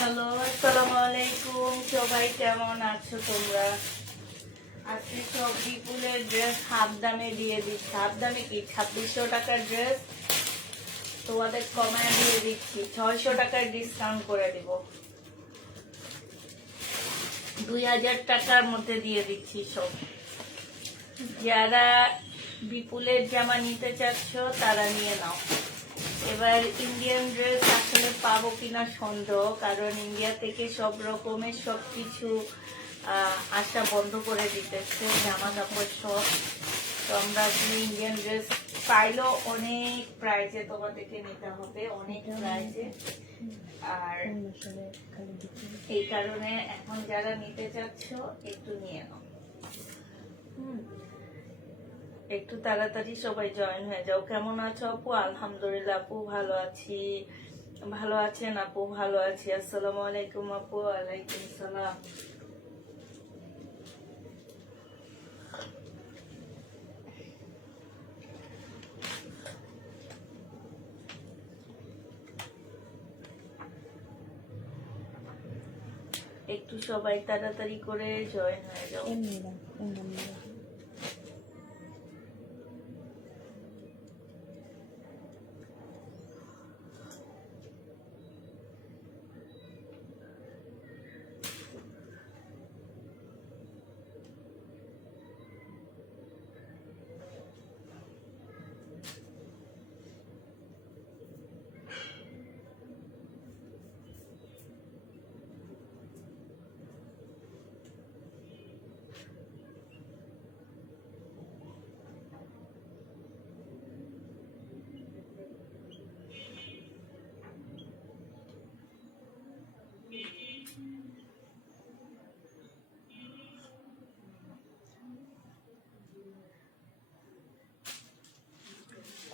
Hello, আসসালামু আলাইকুম। সবাই কেমন আছো তোমরা? আজকে সব বিপুলের ড্রেস হাফ দামে দিয়ে দিচ্ছি। হাফ দামে কি 2600 টাকার ড্রেস তোমাদের কমায় দিয়ে দিচ্ছি, 600 টাকার ডিসকাউন্ট করে দিব, 2000 টাকার মধ্যে দিয়ে দিচ্ছি সব। যারা বিপুলের জামা নিতে চাচ্ছ তারা নিয়ে নাও। এবার ইন্ডিয়ান ড্রেস আসলে পাবো কিনা সন্দেহ, কারণ ইন্ডিয়া থেকে সব রকমের সবকিছু আসা বন্ধ করে দিতেছে, জামা কাপড় সব। তো আমরা ইন্ডিয়ান ড্রেস পাইলেও অনেক প্রাইজে তোমাদেরকে নিতে হবে, অনেক প্রাইজে। আর এই কারণে এখন যারা নিতে চাচ্ছ একটু নিয়ে নাও, একটু তাড়াতাড়ি সবাই জয়েন হয়ে যাও। কেমন আছো আপু? আলহামদুলিল্লাহ আপু ভালো আছি। ভালো আছেন আপু? ভালো আছি। আসসালামু আলাইকুম আপু। ওয়ালাইকুম সালাম। একটু সবাই তাড়াতাড়ি করে জয়েন হয়ে যাও।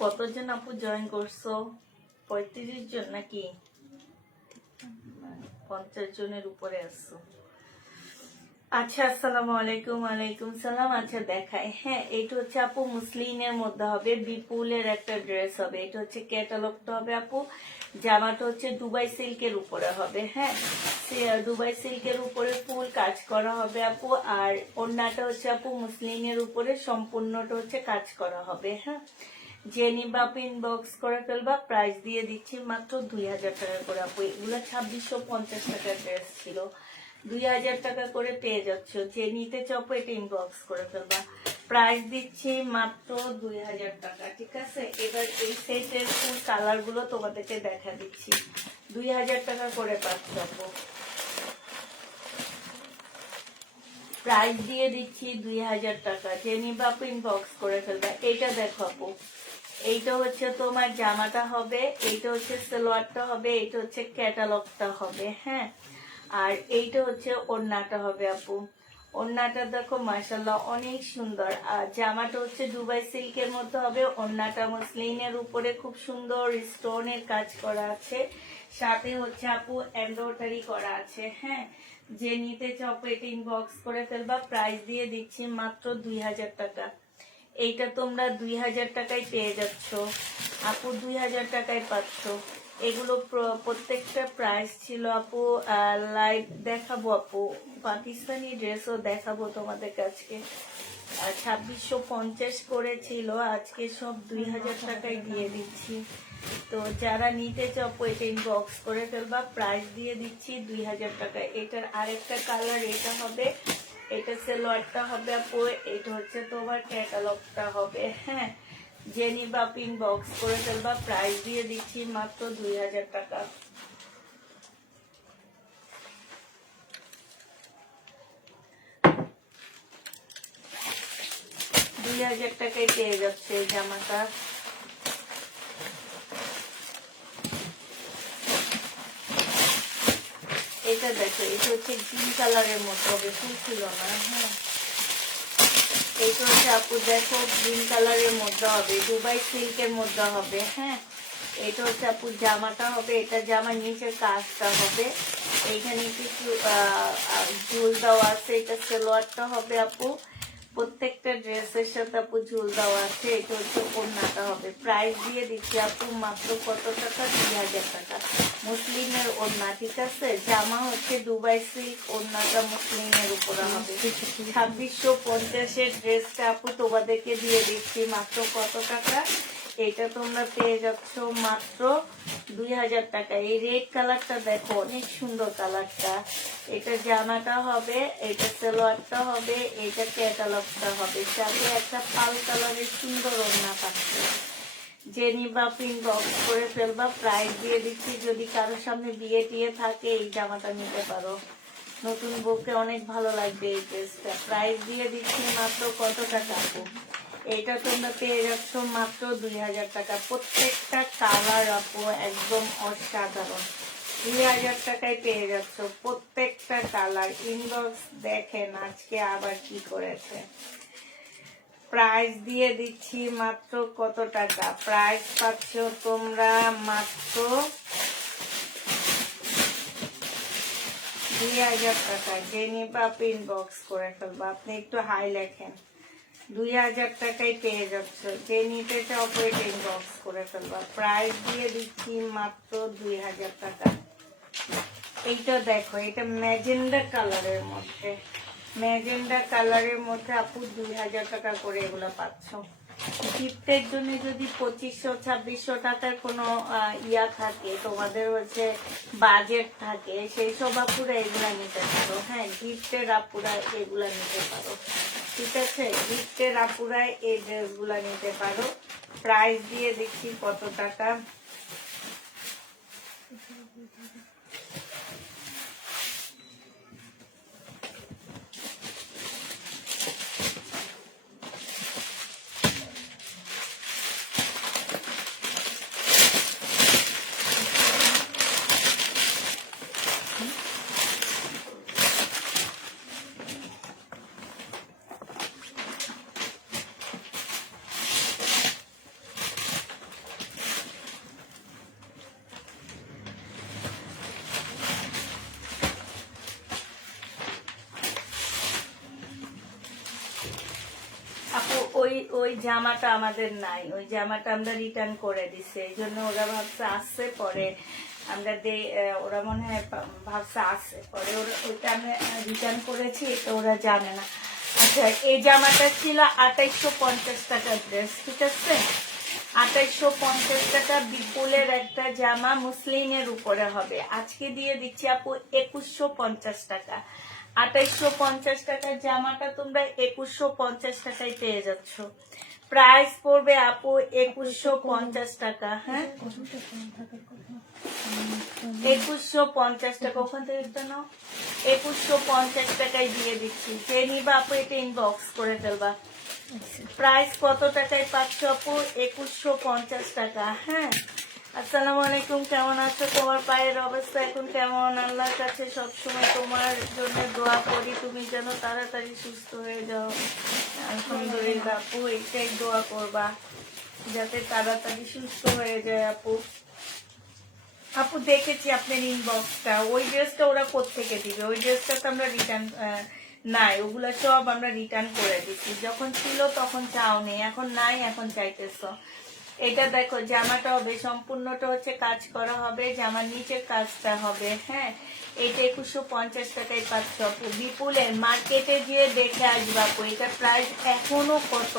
কতজন আপু জয়েন করছো? 35 জন নাকি 50 জনের উপরে আসছো? আচ্ছা, আসসালামু আলাইকুম। ওয়ালাইকুম সালাম। আচ্ছা দেখাই। হ্যাঁ, এটা হচ্ছে আপু মুসলিনের মধ্যে হবে, বিপুলের একটা ড্রেস হবে। এটা হচ্ছে ক্যাটালগটা হবে আপু। জামাটা হচ্ছে দুবাই সিল্কের উপরে হবে। হ্যাঁ, দুবাই সিল্কের উপরে ফুল কাজ করা হবে আপু। আর ওড়নাটা হচ্ছে আপু মুসলিনের উপরে সম্পূর্ণটা হচ্ছে কাজ করা হবে। হ্যাঁ, যে নিবা আপু ইনবক্স করে ফেলবা। প্রাইস দিয়ে দিচ্ছি মাত্র 2000 টাকা করে আপু। এগুলো 2650 টাকার ড্রেস ছিল, 2000 টাকা করে পেয়ে যাচ্ছ। যে নিতে চাও এটা ইনবক্স করে ফেলবা। প্রাইস দিচ্ছি মাত্র 2000 টাকা। ঠিক আছে, এবার এই সেটের ফুল কালার গুলো তোমাদেরকে দেখা দিচ্ছি। 2000 টাকা করে পাচ্ছ আপু। প্রাইস দিয়ে দিচ্ছি 2000 টাকা। যে নিবা আপু ইনবক্স করে ফেলবা। এইটা দেখো আপু, এইটা হচ্ছে তোমার জামাটা হবে, এইটা হচ্ছে সালোয়ারটা হবে, এইটা হচ্ছে ক্যাটালগটা হবে। হ্যাঁ, আর এইটা হচ্ছে ওড়নাটা হবে আপু। ওড়নাটা দেখো মাশাআল্লাহ অনেক সুন্দর। আর জামাটা হচ্ছে দুবাই সিল্কের মধ্যে হবে, ওড়নাটা মসলিনের উপরে খুব সুন্দর স্টোনের কাজ করা আছে, সাথে হচ্ছে আপু এমব্রয়ডারি করা আছে। হ্যাঁ, যে নিতে চাও পেটে ইনবক্স করে ফেলবা। প্রাইস দিয়ে দিচ্ছি মাত্র 2000 টাকা। এইটা তোমরা 2000 টাকায় পেয়ে যাচ্ছ আপু, 2000 টাকায় পাচ্ছ। এগুলো প্রত্যেকটা প্রাইস ছিল আপু। লাইভ দেখাবো আপু, পাকিস্তানি ড্রেসও দেখাবো তোমাদের কাছে। 2650 করেছিল, আজকে সব 2000 টাকায় দিয়ে দিচ্ছি। তো যারা নিতে চাও এটা ইনবক্স করে ফেলবা। প্রাইস দিয়ে দিচ্ছি 2000 টাকা। এটার আরেকটা কালার এটা হবে, এটা সেলোয়ারটা হবে আপু, এটা হচ্ছে তোমার ক্যাটালগটা হবে। হ্যাঁ, যে নিবা ইনবক্স করে ফেলবা। প্রাইস দিয়ে দিচ্ছি মাত্র 2000 টাকা। 2000 টাকায় পেয়ে যাচ্ছে এই জামাটা। এটা দেখো, এটা হচ্ছে গ্রিন কালারের মধ্যে হবে, ফুল ছিল না। হ্যাঁ, এটা হচ্ছে আপু দেখো গ্রিন কালারের মধ্যে হবে, দুবাই সিল্কের মধ্যে হবে। হ্যাঁ, এটা হচ্ছে আপু জামাটা হবে, এটা জামার নিচের কাজটা হবে, এইখানে কিছু ঝুল দেওয়া আছে। এটা সালোয়ারটা হবে আপু, প্রত্যেকটা ড্রেসের সাথে আপু ঝুল দেওয়া আছে। এটা হচ্ছে ওড়নাটা হবে। প্রাইস দিয়ে দিচ্ছি আপু মাত্র কত টাকা? 2000 টাকা। মুসলিমের ওড়না, ঠিক আছে। জামা হচ্ছে দুবাই সিল্ক, ওড়নাটা মুসলিমের উপরে হবে। 2650-এর ড্রেসটা আপু তোমাদেরকে দিয়ে দিচ্ছি মাত্র কত টাকা? এটা তোমরা পেয়ে যাচ্ছ মাত্র 2000 টাকা। এই রেড কালারটা দেখো, অনেক সুন্দর কালারটা। এটা জামাটা হবে, এটা সালোয়ারটা হবে, এটা ক্যাটালগটা হবে, সাথে একটা পাল কালারের সুন্দর ওড়না পাচ্ছে। যে নিবা ইনবক্স করে ফেলবা। প্রাইস দিয়ে দিচ্ছি, যদি কারোর সামনে বিয়ে টিয়ে থাকে এই জামাটা নিতে পারো, নতুন বউকে অনেক ভালো লাগবে এই ড্রেসটা। প্রাইস দিয়ে দিচ্ছি মাত্র কত টাকা আপু? এটা তোমরা পেয়ে যাচ্ছ মাত্র 2000 টাকা। প্রত্যেকটা কালার আপু একদম অসাধারণ, 2000 টাকায় পেয়ে যাচ্ছ প্রত্যেকটা কালার। ইনবক্স দেখেন আজকে আবার কি করেছে। প্রাইস দিয়ে দিচ্ছি মাত্র কত টাকা? প্রাইস পাচ্ছ তোমরা মাত্র 2000 টাকা। যে নিবা ইনবক্স করে ফেলবা। আপনি একটু হাই লেখেন, 2000 টাকায় পেয়ে যাচ্ছ। যে নিতে চাও ইনবক্স করে ফেলবা। প্রাইস দিয়ে দিচ্ছি মাত্র 2000 টাকা। এইটা দেখো, এটা ম্যাজেন্ডা কালারের মধ্যে, ম্যাজেন্ডা কালারের মধ্যে আপু 2000 টাকা করে এগুলো পাচ্ছ। গিফটের জন্য যদি 2500-2600 টাকার কোনো ইয়া থাকে, তোমাদের হচ্ছে বাজেট থাকে, সেই সব আপুরা এগুলা নিতে পারো। হ্যাঁ, গিফটের আপুরা এগুলা নিতে পারো, ঠিক আছে। গিফটের আপুরা এই ড্রেসগুলা নিতে পারো। প্রাইস দিয়ে দেখছি কত টাকা। আপু ওই জামাটা আমাদের নাই, ওই জামাটা আমরা রিটার্ন করে দিছি। এই জন্য ওরা ভাবছে আসছে, পরে আমরা ওরা মনে হয় ভাবছে আসছে, পরে ওইটা আমি রিটার্ন করেছি, এটা ওরা জানে না। আচ্ছা, এই জামাটা ছিল 2850 টাকার ড্রেস, ঠিক আছে। 2850 টাকা বিপুলের একটা জামা, মুসলিনের উপরে হবে। আজকে দিয়ে দিচ্ছি আপু 2150 টাকা। 2850 টাকার জামাটা তোমরা 2150 টাকায় পেয়ে যাচ্ছ। প্রাইস পড়বে আপু 2150 টাকা। হ্যাঁ, 2150 টাকা। ওখান থেকে নাও, 2150 টাকায় দিয়ে দিচ্ছি। যে নিবা আপু এটা ইনবক্স করে ফেলবা। প্রাইস কত টাকায় পাচ্ছ আপু? 2150 টাকা। হ্যাঁ, আর আসসালামু আলাইকুম, কেমন আছো? তোমার পায়ের অবস্থা এখন কেমন? আল্লাহর কাছে সবসময় তোমার জন্য দোয়া করি, তুমি যেন তাড়াতাড়ি সুস্থ হয়ে যাও। আলহামদুলিল্লাহ আপু, এইটাই দোয়া করবা যাতে তাড়াতাড়ি সুস্থ হয়ে যায়। আপু আপু দেখেছি আপনার ইনবক্সটা, ওই ড্রেসটা ওরা কোত্থেকে দিবে? ওই ড্রেসটা তো আমরা রিটার্ন নাই, ওগুলা সব আমরা রিটার্ন করে দিচ্ছি। যখন ছিল তখন চাও নেই, এখন নাই, এখন চাইতেছো। এটা দেখো, জামাটা হবে সম্পূর্ণটা হচ্ছে কাজ করা হবে, জামার নিচের কাজটা হবে। হ্যাঁ, এটা 2150 টাকায় পাচ্ছ আপু। বিপুলের মার্কেটে গিয়ে দেখে আসবা আপু, এটা প্রাইস এখনো কত,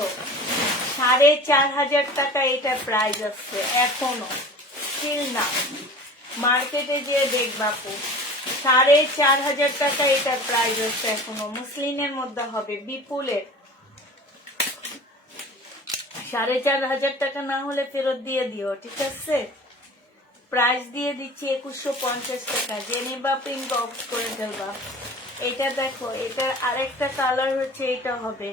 4500 টাকা এটা প্রাইস আছে এখনো, স্টিল না। মার্কেটে গিয়ে দেখবা আপু, 4500 টাকা এটা প্রাইস আছে এখনো। মুসলিমের মধ্যে হবে, বিপুলের। 4500 টাকা না হলে ফেরত দিয়ে দিও, ঠিক আছে? প্রাইস দিয়ে দিচ্ছি 2150 টাকা। জেনিবা পিন বক্স করে ফেলবা। এটা দেখো, এটার আরেকটা কালার হচ্ছে, এটা হবে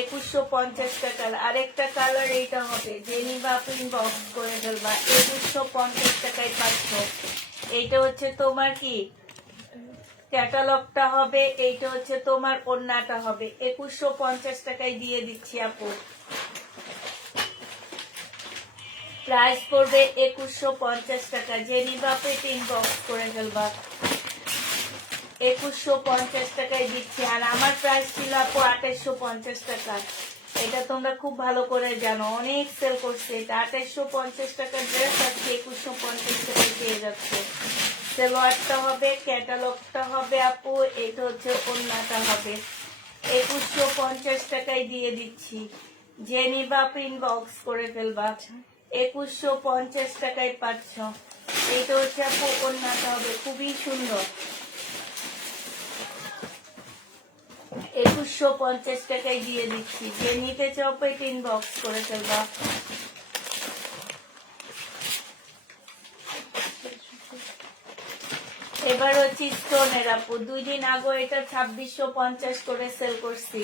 2150 টাকার। আরেকটা কালার এইটা হবে, জেনিবা পিন বক্স করে ফেলবা। 2150 টাকায় পাচ্ছ। এইটা হচ্ছে তোমার কি ক্যাটালগটা হবে, এইটা হচ্ছে তোমার ওড়নাটা হবে। 2150 টাকায় দিয়ে দিচ্ছি আপু। প্রাইস পড়বে 2150 টাকা। জেনিবা পিন বক্স করে ফেলবা। 2150 টাকায় দিচ্ছি। আর আমার প্রাইস ছিল আপু 2850 টাকা। এটা তোমরা খুব ভালো করে জানো, অনেক সেল করছে এটা। 2850 টাকার ড্রেস আজকে 2150 টাকায় পেয়ে যাচ্ছে। সেলোয়ারটা হবে, ক্যাটালগটা হবে আপু, এটা হচ্ছে ওড়নাটা হবে। 2150 টাকায় দিয়ে দিচ্ছি। জেনিবা প্রিন্ট বক্স করে ফেলবা। 2150 টাকায় পাচ্ছ। এইটা হচ্ছে আপু ওড়নাটা হবে, খুবই সুন্দর। 2150 টাকায় দিয়ে দিচ্ছি। যে নিতে চাও প্রিন্ট বক্স করে ফেলবা। এবার হচ্ছে স্টোনের আপু, 2 দিন আগে এটা 2650 করে সেল করছি,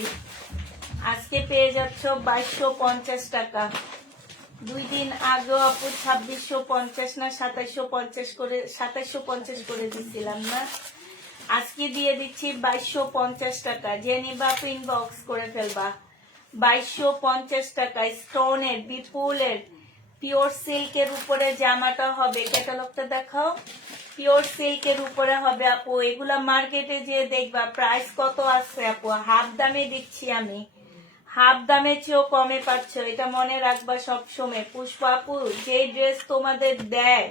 আজকে পেয়ে যাচ্ছ 2250 টাকা। 2 দিন আগে আপু 2650 না 2750 করে, 2750 করে দিচ্ছিলাম না, আজকে দিয়ে দিচ্ছি 2250 টাকা। যে নিবা পিন বক্স করে ফেলবা। 2250 টাকায় স্টোনের বিপুলের পিওর সিল্কের উপরে জামাটা হবে। ক্যাটালগটা দেখাও। পিওর সিল্কের উপরে হবে আপু। এগুলা মার্কেটে যে দেখবা প্রাইস কত আছে আপু, হাফ দামে দিচ্ছি আমি, হাফ দামে চেয়েও কমে পাচ্ছ, এটা মনে রাখবা সবসময়। পুষ্পা আপু, যে ড্রেস তোমাদের দেয়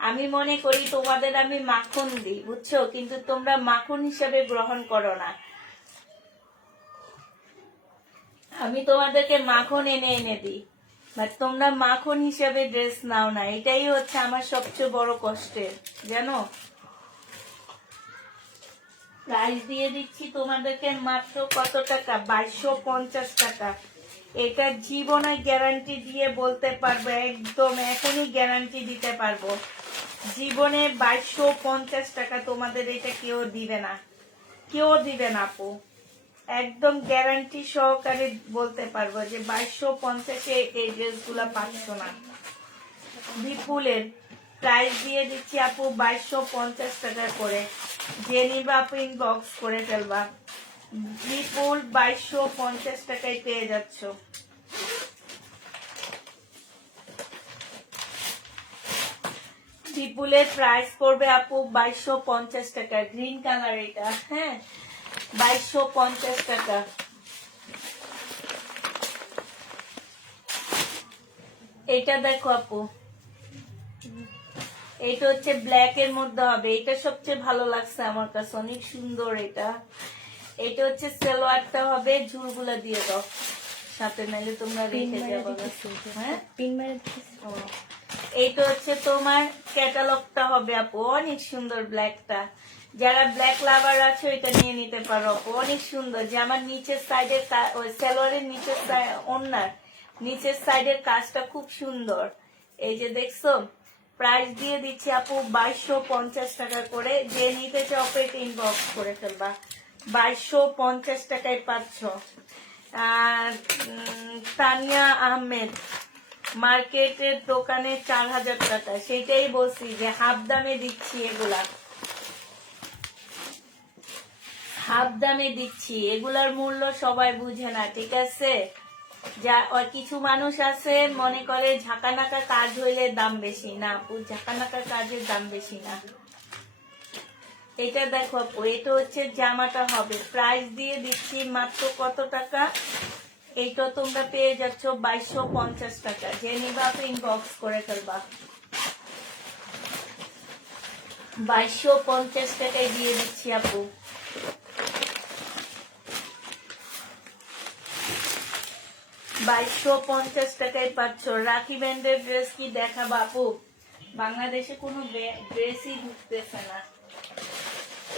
আমি মনে করি তোমাদের আমি মাখন দিই, বুঝছো, কিন্তু তোমরা মাখন হিসাবে গ্রহণ করো না। আমি তোমাদেরকে মাখন এনে এনে দিই, বাট তোমরা মাখন হিসাবে ড্রেস নাও না। এটাই হচ্ছে আমার সবচেয়ে বড় কষ্টের, জানো। প্রাইস দিয়ে দিচ্ছি তোমাদেরকে মাত্র কত টাকা, 2250 টাকা। এটা জীবনে গ্যারান্টি দিয়ে বলতে পারবো, একদম এখনই গ্যারান্টি দিতে পারবো, জীবনে 2250 টাকা তোমাদের এটা কেউ দিবে না, কেউ দিবে না আপু। একদম গ্যারান্টি সহকারে বলতে পারবো যে 2250-এ এই ড্রেসগুলা পাচ্ছ না। বিপুলের প্রাইস দিয়ে দিচ্ছি আপু 2250 টাকা করে। জেনিবা পিন বক্স করে ফেলবা। বিপুল 2250 টাকায় পেয়ে যাচ্ছ। বিপুলের প্রাইস পড়বে আপু 2250 টাকা। গ্রিন কালার এটা, হ্যাঁ, 2250 টাকা। এটা দেখো আপু, এটা হচ্ছে ব্ল্যাক এর মধ্যে হবে, এটা সবচেয়ে ভালো লাগছে আমার কাছে, অনেক সুন্দর এটা। এটা হচ্ছে সালোয়ারটা হবে, ঝুলগুলা দিয়ে দাও সাথে, নাইলে তোমরা রেখে যাবে। হ্যাঁ, এইটা হচ্ছে তোমার ক্যাটালগটা হবে আপু, অনেক সুন্দর ব্ল্যাকটা। যারা ব্ল্যাক লাভার আছে এটা নিয়ে নিতে পারো আপু, অনেক সুন্দর। যে আমার নিচের সাইডের সালোয়ারের নিচের ওড়নার নিচের সাইডের কাজটা খুব সুন্দর। এই যে দেখছো, প্রাইস দিয়ে দিচ্ছি আপু 2250 টাকা করে। যে নিতে চাও ইনবক্স করে ফেলবা। 2250 টাকায় পাচ্ছ। আর তানিয়া আহমেদ, মার্কেটের দোকানে 4000 টাকা, সেটাই বলছি যে হাফ দামে দিচ্ছি, এগুলা হাফ দামে দিচ্ছি, এগুলার মূল্য সবাই বুঝে না, ঠিক আছে? যা কিছু মানুষ আছে মনে করে ঝাঁকানাকা কাজ হইলে দাম বেশি, না আপু, ঝাঁকানাকা কাজের দাম বেশি না। এটা দেখো আপু, এটা হচ্ছে জামাটা হবে, প্রাইস দিয়ে দিচ্ছি মাত্র কত টাকা? এইটা তোমরা পেয়ে যাচ্ছ 2250 টাকা। যে নিবা আপু ইনবক্স করে ফেলবা, 2250 টাকায় দিয়ে দিচ্ছি আপু। 2250 টাকায় পাচ্ছ। রাখি ব্যান্ডের ড্রেস কি দেখাবো আপু? বাংলাদেশে কোনো ড্রেসই ঢুকতেছে না।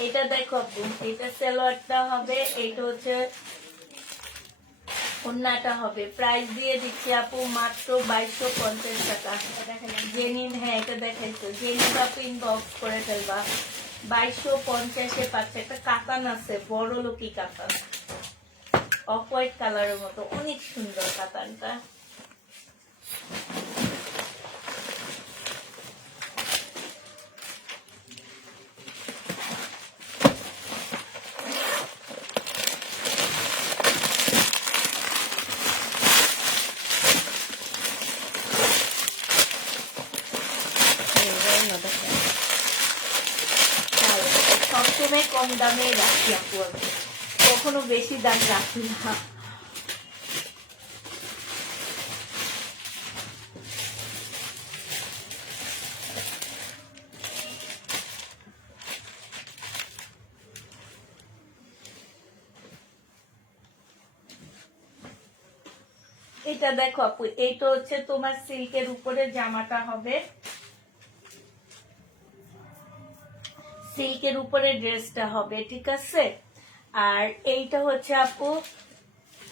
এটা দেখো আপু, এটা সালোয়ারটা হবে, এটা হচ্ছে ওন্নাটা হবে। প্রাইস দিয়ে দিচ্ছি আপু মাত্র 2250 টাকা। জেনিন, হ্যাঁ এটা দেখাইছো, জেনিন আপু ইনবক্স করে ফেলবা। 2250-এ পাচ্ছে। একটা কাতান আছে, বড় লোকি কাতান, অফ হোয়াইট কালারের মতো, অনেক সুন্দর কাতানটা। সবসময় কম দামে রাখি আপু, আমি কখনো বেশি দাম রাখি না। এটা দেখো আপু, এইটা হচ্ছে তোমার সিল্কের উপরে জামাটা হবে, সিল্কের উপরে ড্রেসটা হবে, ঠিক আছে? আর এইটা হচ্ছে আপু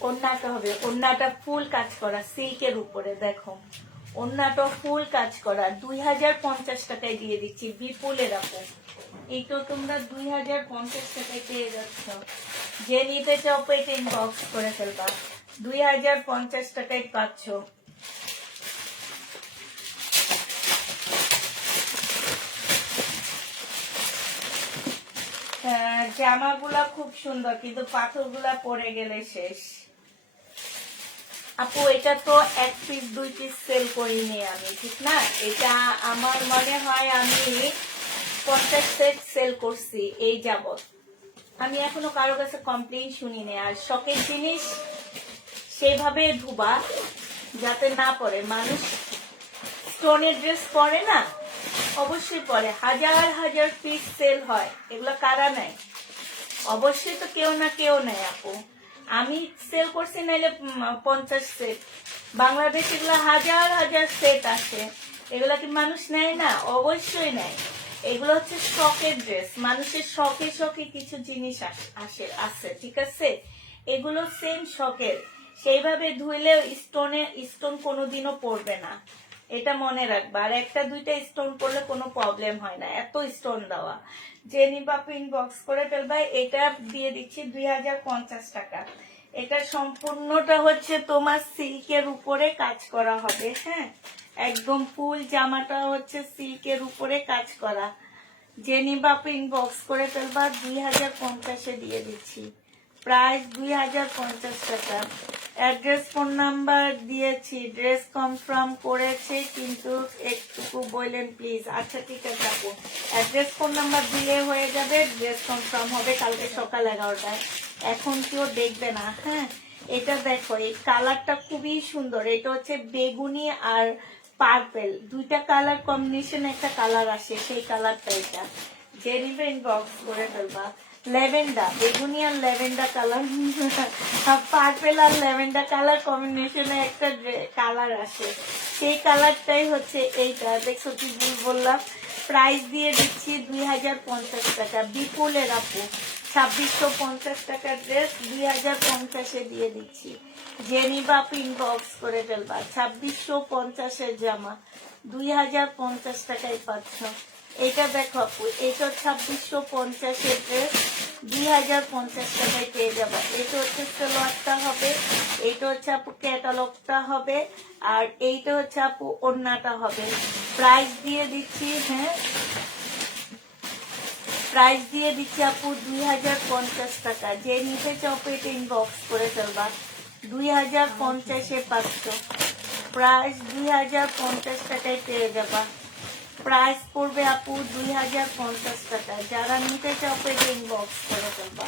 ওন্নাটা হবে, ওন্নাটা ফুল কাজ করা সিল্কের উপরে, দেখো ওন্নাটা ফুল কাজ করা। 2050 টাকায় দিয়ে দিচ্ছি, বিপুলের আপু। এইটা তোমরা 2050 টাকায় পেয়ে যাচ্ছ। যে নিতে চাও এটা ইনবক্স করে ফেলবা, 2050 টাকায় পাচ্ছ। জামাগুলা খুব সুন্দর, কিন্তু পাথরগুলা পরে গেলে শেষ। আপু এটা তো 1 পিস 2 পিস সেল করিনি আমি, ঠিক না? এটা আমার মনে হয় আমি 50 সেট সেল করছি এই যাবত। আমি এখনো কারো কাছে কমপ্লেইন শুনিনি। আর শখের জিনিস সেভাবে ধুবা যাতে না পরে। মানুষ স্টোনের ড্রেস পরে না, অবশ্যই পরে, হাজার হাজার পিস সেল হয়, এগুলো কারা নেয়? অবশ্যই তো কেউ না কেউ নেয় আপু। আমি সেল করছি নাইলে 50 সেট, বাংলাদেশ এগুলো হাজার হাজার সেট আসে, এগুলা কি মানুষ নেয় না? অবশ্যই নেয়। এগুলো হচ্ছে শখের ড্রেস, মানুষের শখে শখে কিছু জিনিস আসে, ঠিক আছে? এগুলো সেম শখের, সেইভাবে ধুইলে স্টোন কোনোদিনও পড়বে না, এটা মনে রাখবা। আর একটা দুইটা স্টোন করলে কোনো প্রবলেম হয় না, এত স্টোন দেওয়া। যে নিবা ইনবক্স করে ফেলবা। এটা দিয়ে দিচ্ছি 2050 টাকা। এটা সম্পূর্ণটা হচ্ছে তোমার সিল্কের উপরে কাজ করা হবে, হ্যাঁ, একদম ফুল জামাটা হচ্ছে সিল্কের উপরে কাজ করা। যে নিবা ইনবক্স করে ফেলবা, 2050-এ দিয়ে দিচ্ছি, প্রাইস 2050 টাকা। অ্যাড্রেস ফোন নাম্বার দিয়েছি, ড্রেস কনফার্ম করেছে, কিন্তু একটুকু বললেন প্লিজ। আচ্ছা ঠিক আছে আপু, অ্যাড্রেস ফোন নাম্বার দিলে হয়ে যাবে, ড্রেস কনফার্ম হবে কালকে সকাল 11টায়। এখন কেউ দেখবে না, হ্যাঁ। এটা দেখো, এই কালারটা খুবই সুন্দর, এটা হচ্ছে বেগুনি আর পার্পেল, দুইটা কালার কম্বিনেশন একটা কালার আসে, সেই কালারটা এটা। যে নিবে ইনবক্স করে ফেলবা। ল্যাভেন্ডার, বেগুনি আর ল্যাভেন্ডার কালার, পার্পেল আর ল্যাভেন্ডার কালার কম্বিনেশনে একটা কালার আসে, সেই কালারটাই হচ্ছে এইটা। দেখছো কি ভুল বললাম? প্রাইস দিয়ে দিচ্ছি 2050 টাকা, বিপুলের আপু। 2650 টাকার ড্রেস 2050-এ দিয়ে দিচ্ছি। যে নিবা ইনবক্স করে ফেলবা। 2650-এর জামা 2050 টাকায় পাচ্ছ। এটা দেখো আপু, এটা 2650 ড্রেস 2050 টাকায় পেয়ে যাবে। এটা হচ্ছে সালোয়ারটা হবে, এটা হচ্ছে আপু ক্যাটালগটা হবে, আর এইটা হচ্ছে আপু ওড়নাটা হবে। প্রাইস দিয়ে দিচ্ছি, হ্যাঁ প্রাইস দিয়ে দিচ্ছি আপু 2050 টাকা। যে নিতে চাও পেটে ইনবক্স করে ফেলবা। 2050-এ 500, প্রাইস 2050 টাকায় পেয়ে যাবা। প্রাইস পড়বে আপু 2050 টাকা। যারা নিতে চাও পেটে ইনবক্স করে ফেলবা।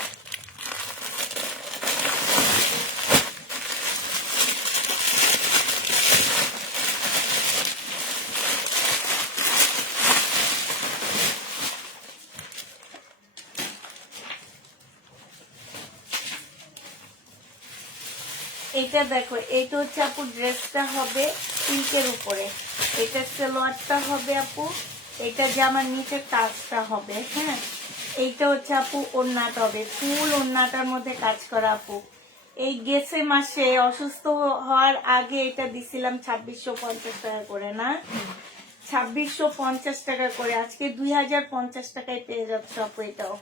এটা দেখো, এটা হচ্ছে আপু ড্রেসটা হবে সিল্কের উপরে, এটা সালোয়ারটা হবে আপু, এটা জামার নিচে কাজটা হবে, হ্যাঁ। এইটা হচ্ছে আপু ওড়নাটা হবে, ফুল ওড়নাটার মধ্যে কাজ করা আপু। এই গেছে মাসে অসুস্থ হওয়ার আগে এটা দিছিলাম 2650 টাকা করে, না 2650 টাকা করে। আজকে 2050 টাকায় পেয়ে যাচ্ছে আপু। এটাও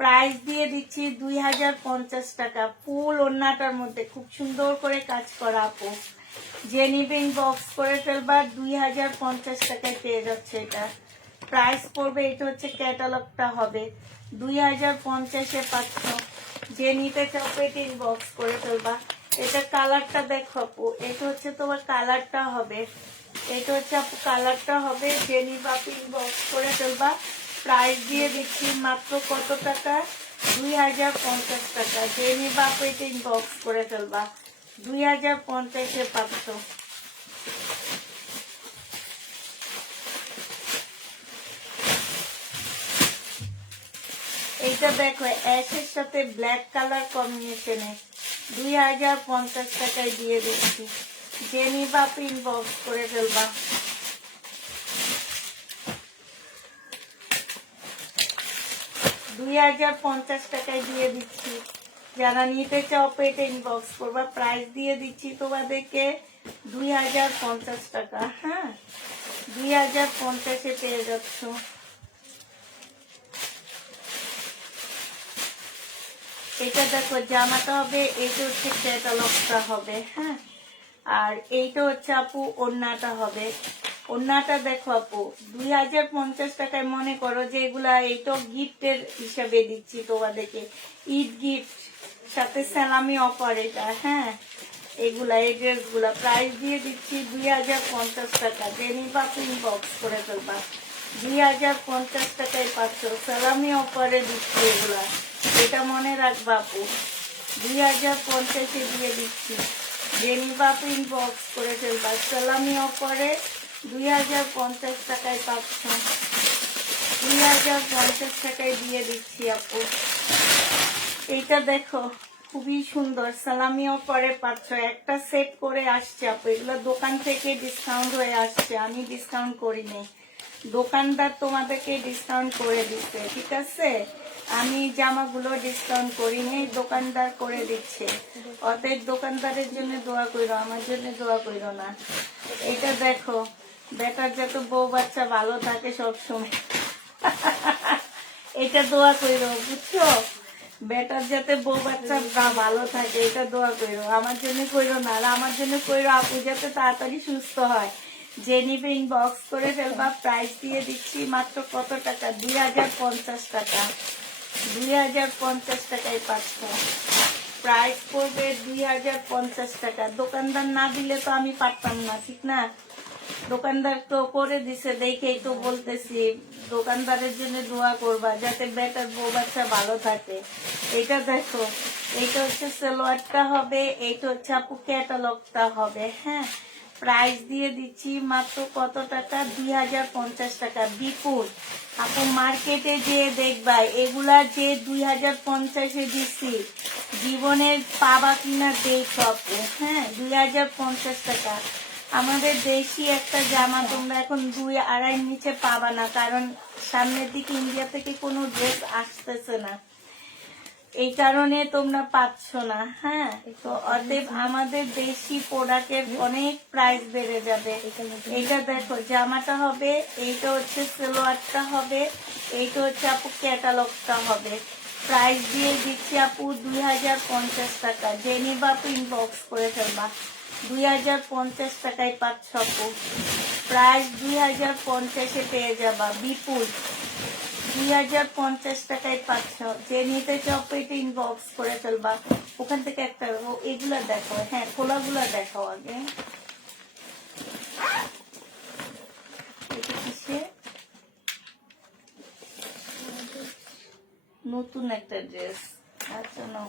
প্রাইস দিয়ে দিচ্ছি 2050 টাকা। ফুল ওড়নাটার মধ্যে খুব সুন্দর করে কাজ করা আপু। যে নিবেন বক্স করে ফেলবা, 2050 টাকায় পেয়ে যাচ্ছে এটা। প্রাইস পড়বে, এটা হচ্ছে ক্যাটালগটা হবে 2050-এ 500। যে নিতে চাও পেটিং বক্স করে ফেলবা। এটা কালারটা দেখো আপু, এটা হচ্ছে তোমার কালারটা হবে, এটা হচ্ছে আপু কালারটা হবে। যে নিবা পিং বক্স করে ফেলবা। প্রাইস দিয়ে দিচ্ছি মাত্র কত টাকা, 2050 টাকা। যে নিবা পেটিং বক্স করে ফেলবা, 2050-এ 500। এইটা দেখো অ্যাশের সাথে ব্ল্যাক কালার কম্বিনেশনে 2050 টাকায় দিয়ে দিচ্ছি। যে নিবা পিন বক্স করে ফেলবা। 2050 টাকায় দিয়ে দিচ্ছি। যারা নিতে চাও পেটে ইনবক্স করবা। প্রাইস দিয়ে দিচ্ছি তোমাদেরকে 2050 টাকা, হ্যাঁ 2050-এ পেয়ে যাচ্ছ। এটা দেখো জামাটা হবে, এইটা হচ্ছে ক্যাটালগটা হবে, হ্যাঁ। আর এইটা হচ্ছে আপু ওড়নাটা হবে। ওড়নাটা দেখো আপু 2050 টাকায় মনে করো যে এগুলা এইটা গিফটের হিসাবে দিচ্ছি তোমাদেরকে, ঈদ গিফট সাথে সালামি অফার এটা, হ্যাঁ। এগুলা এই ড্রেসগুলা প্রাইস দিয়ে দিচ্ছি 2050 টাকা। যে নিবা পিন বক্স করে ফেলবা। 2050 টাকায় 500 সালামি অফারে দিচ্ছি এগুলা। এটা মনে রাখবা আপু, 2050-এ দিয়ে দিচ্ছি। যে নিবা পিন বক্স করে ফেলবা। সালামি অফারে 2050 টাকায় 500, 2050 টাকায় দিয়ে দিচ্ছি আপু। এইটা দেখো খুবই সুন্দর, সালামি অফারে 500। একটা সেট করে আসছে আপু, এগুলো দোকান থেকে ডিসকাউন্ট হয়ে আসছে, আমি ডিসকাউন্ট করিনি, দোকানদার তোমাদেরকে ডিসকাউন্ট করে দিচ্ছে, ঠিক আছে। আমি জামাগুলো ডিসকাউন্ট করিনি, দোকানদার করে দিচ্ছে। অতএব দোকানদারের জন্য দোয়া করো, আমার জন্য দোয়া করো না। এটা দেখো, বেটার যত বউ বাচ্চা ভালো থাকে সবসময়। এটা দোয়া করো, বুঝছো, বেটার যাতে বউ বাচ্চা ভালো থাকে, এটা দোয়া করো। আমার জন্য করো না, আর আমার জন্য করো আপু যাতে তাড়াতাড়ি সুস্থ হয়। যে নিবে ইনবক্স করে ফেলবা। প্রাইস দিয়ে দিচ্ছি মাত্র কত টাকা, 2050 টাকা। 2050 টাকায় 500। প্রাইস পড়বে 2050 টাকা। দোকানদার না দিলে তো আমি পারতাম না, ঠিক না। দোকানদার তো করে দিছে দেখেই তো বলতেছি। দোকানদারের জন্য দোয়া করবা যাতে বেটার বউ বাচ্চা ভালো থাকে। এটা দেখো, এইটা হচ্ছে সালোয়ারটা হবে, এইটা হচ্ছে আপু ক্যাটালগটা হবে, হ্যাঁ। প্রাইস দিয়ে দিচ্ছি মাত্র কত টাকা, 2050 টাকা। বিপুল আপু মার্কেটে যে দেখবা এগুলা যে 2050-এ দিচ্ছি, জীবনের পাবা কিনা দেখো আপু, হ্যাঁ 2050 টাকা। আমাদের দেশি একটা জামা তোমরা এখন 2-2.5 নিচে পাবা না, কারণ সামনের দিকে ইন্ডিয়া থেকে কোনো ড্রেস আসতেছে না। এই কারণে তোমরা পাচ্ছ না। হ্যাঁ, তো অতএব আমাদের দেশি প্রোডাক্টের অনেক প্রাইস বেড়ে যাবে। এটা দেখো জামাটা হবে, এইটা হচ্ছে সালোয়ারটা হবে, এইটা হচ্ছে আপু ক্যাটালগটা হবে। প্রাইস দিয়ে দিচ্ছি আপু 2050 টাকা। যে নিবা আপু ইনবক্স করে ফেলবা। 2050 টাকায় পাচ্ছ আপু। প্রাইস 2050-এ পেয়ে যাবা। বিপুল 2050 টাকায় পাচ্ছ। যে নিতে চাও এটা ইনবক্স করে ফেলবা। ওখান থেকে একটা এগুলা দেখো। হ্যাঁ, খোলাগুলা দেখো আগে। এটা কিসে নতুন একটা ড্রেস। আচ্ছা নাও,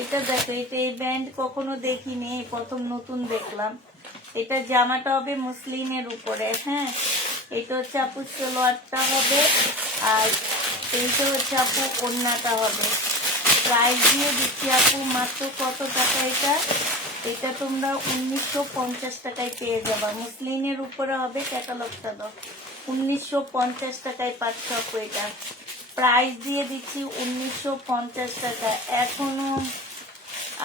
এটা দেখো। এটা এই ব্যান্ড কখনো দেখিনি, প্রথম নতুন দেখলাম। এটা জামাটা হবে মুসলিনের উপরে। হ্যাঁ, এটা হচ্ছে আপু সালোয়ারটা হবে, আর এইটা হচ্ছে আপু ওড়নাটা হবে। প্রাইস দিয়ে দিচ্ছি আপু মাত্র কত টাকা এটা? এটা তোমরা 1950 টাকায় পেয়ে যাবা। মুসলিনের উপরে হবে, ক্যাটালগটা দাও। 1950 টাকায় পাচ্ছ আপু এটা। প্রাইস দিয়ে দিচ্ছি 1950 টাকা। এখনো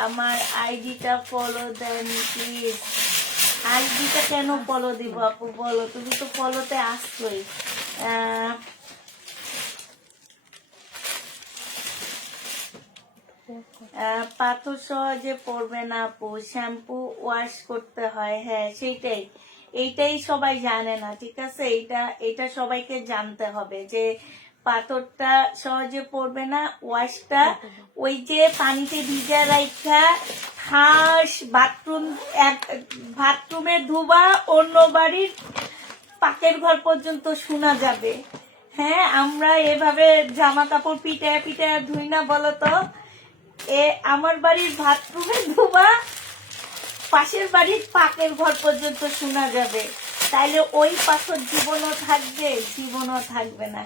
আমার আইডিটা ফলো দেন প্লিজ। আইডিটা কেন ফলো দিব আপু বলো? তুমি তো ফলোতে আসছোই। পাথর সহজে পড়বে না আপু, শ্যাম্পু ওয়াশ করতে হয়। হ্যাঁ সেইটাই, এইটাই সবাই জানে না। ঠিক আছে, এইটা সবাইকে জানতে হবে যে পাথরটা সহজে পড়বে না। ওয়াশটা ওই যে পানিতে ভিজা রাখা হাঁস বাথরুমে ধুবা, অন্য বাড়ির পাকের ঘর পর্যন্ত শোনা যাবে। হ্যাঁ, আমরা এভাবে জামা কাপড় পিটায় পিটায় ধুই না বলতো? আমার বাড়ির বাথরুমে ধোবা, পাশের বাড়ির পাকের ঘর পর্যন্ত শোনা যাবে। তাইলে ওই পাথর জীবনও থাকবে? জীবনও থাকবে না।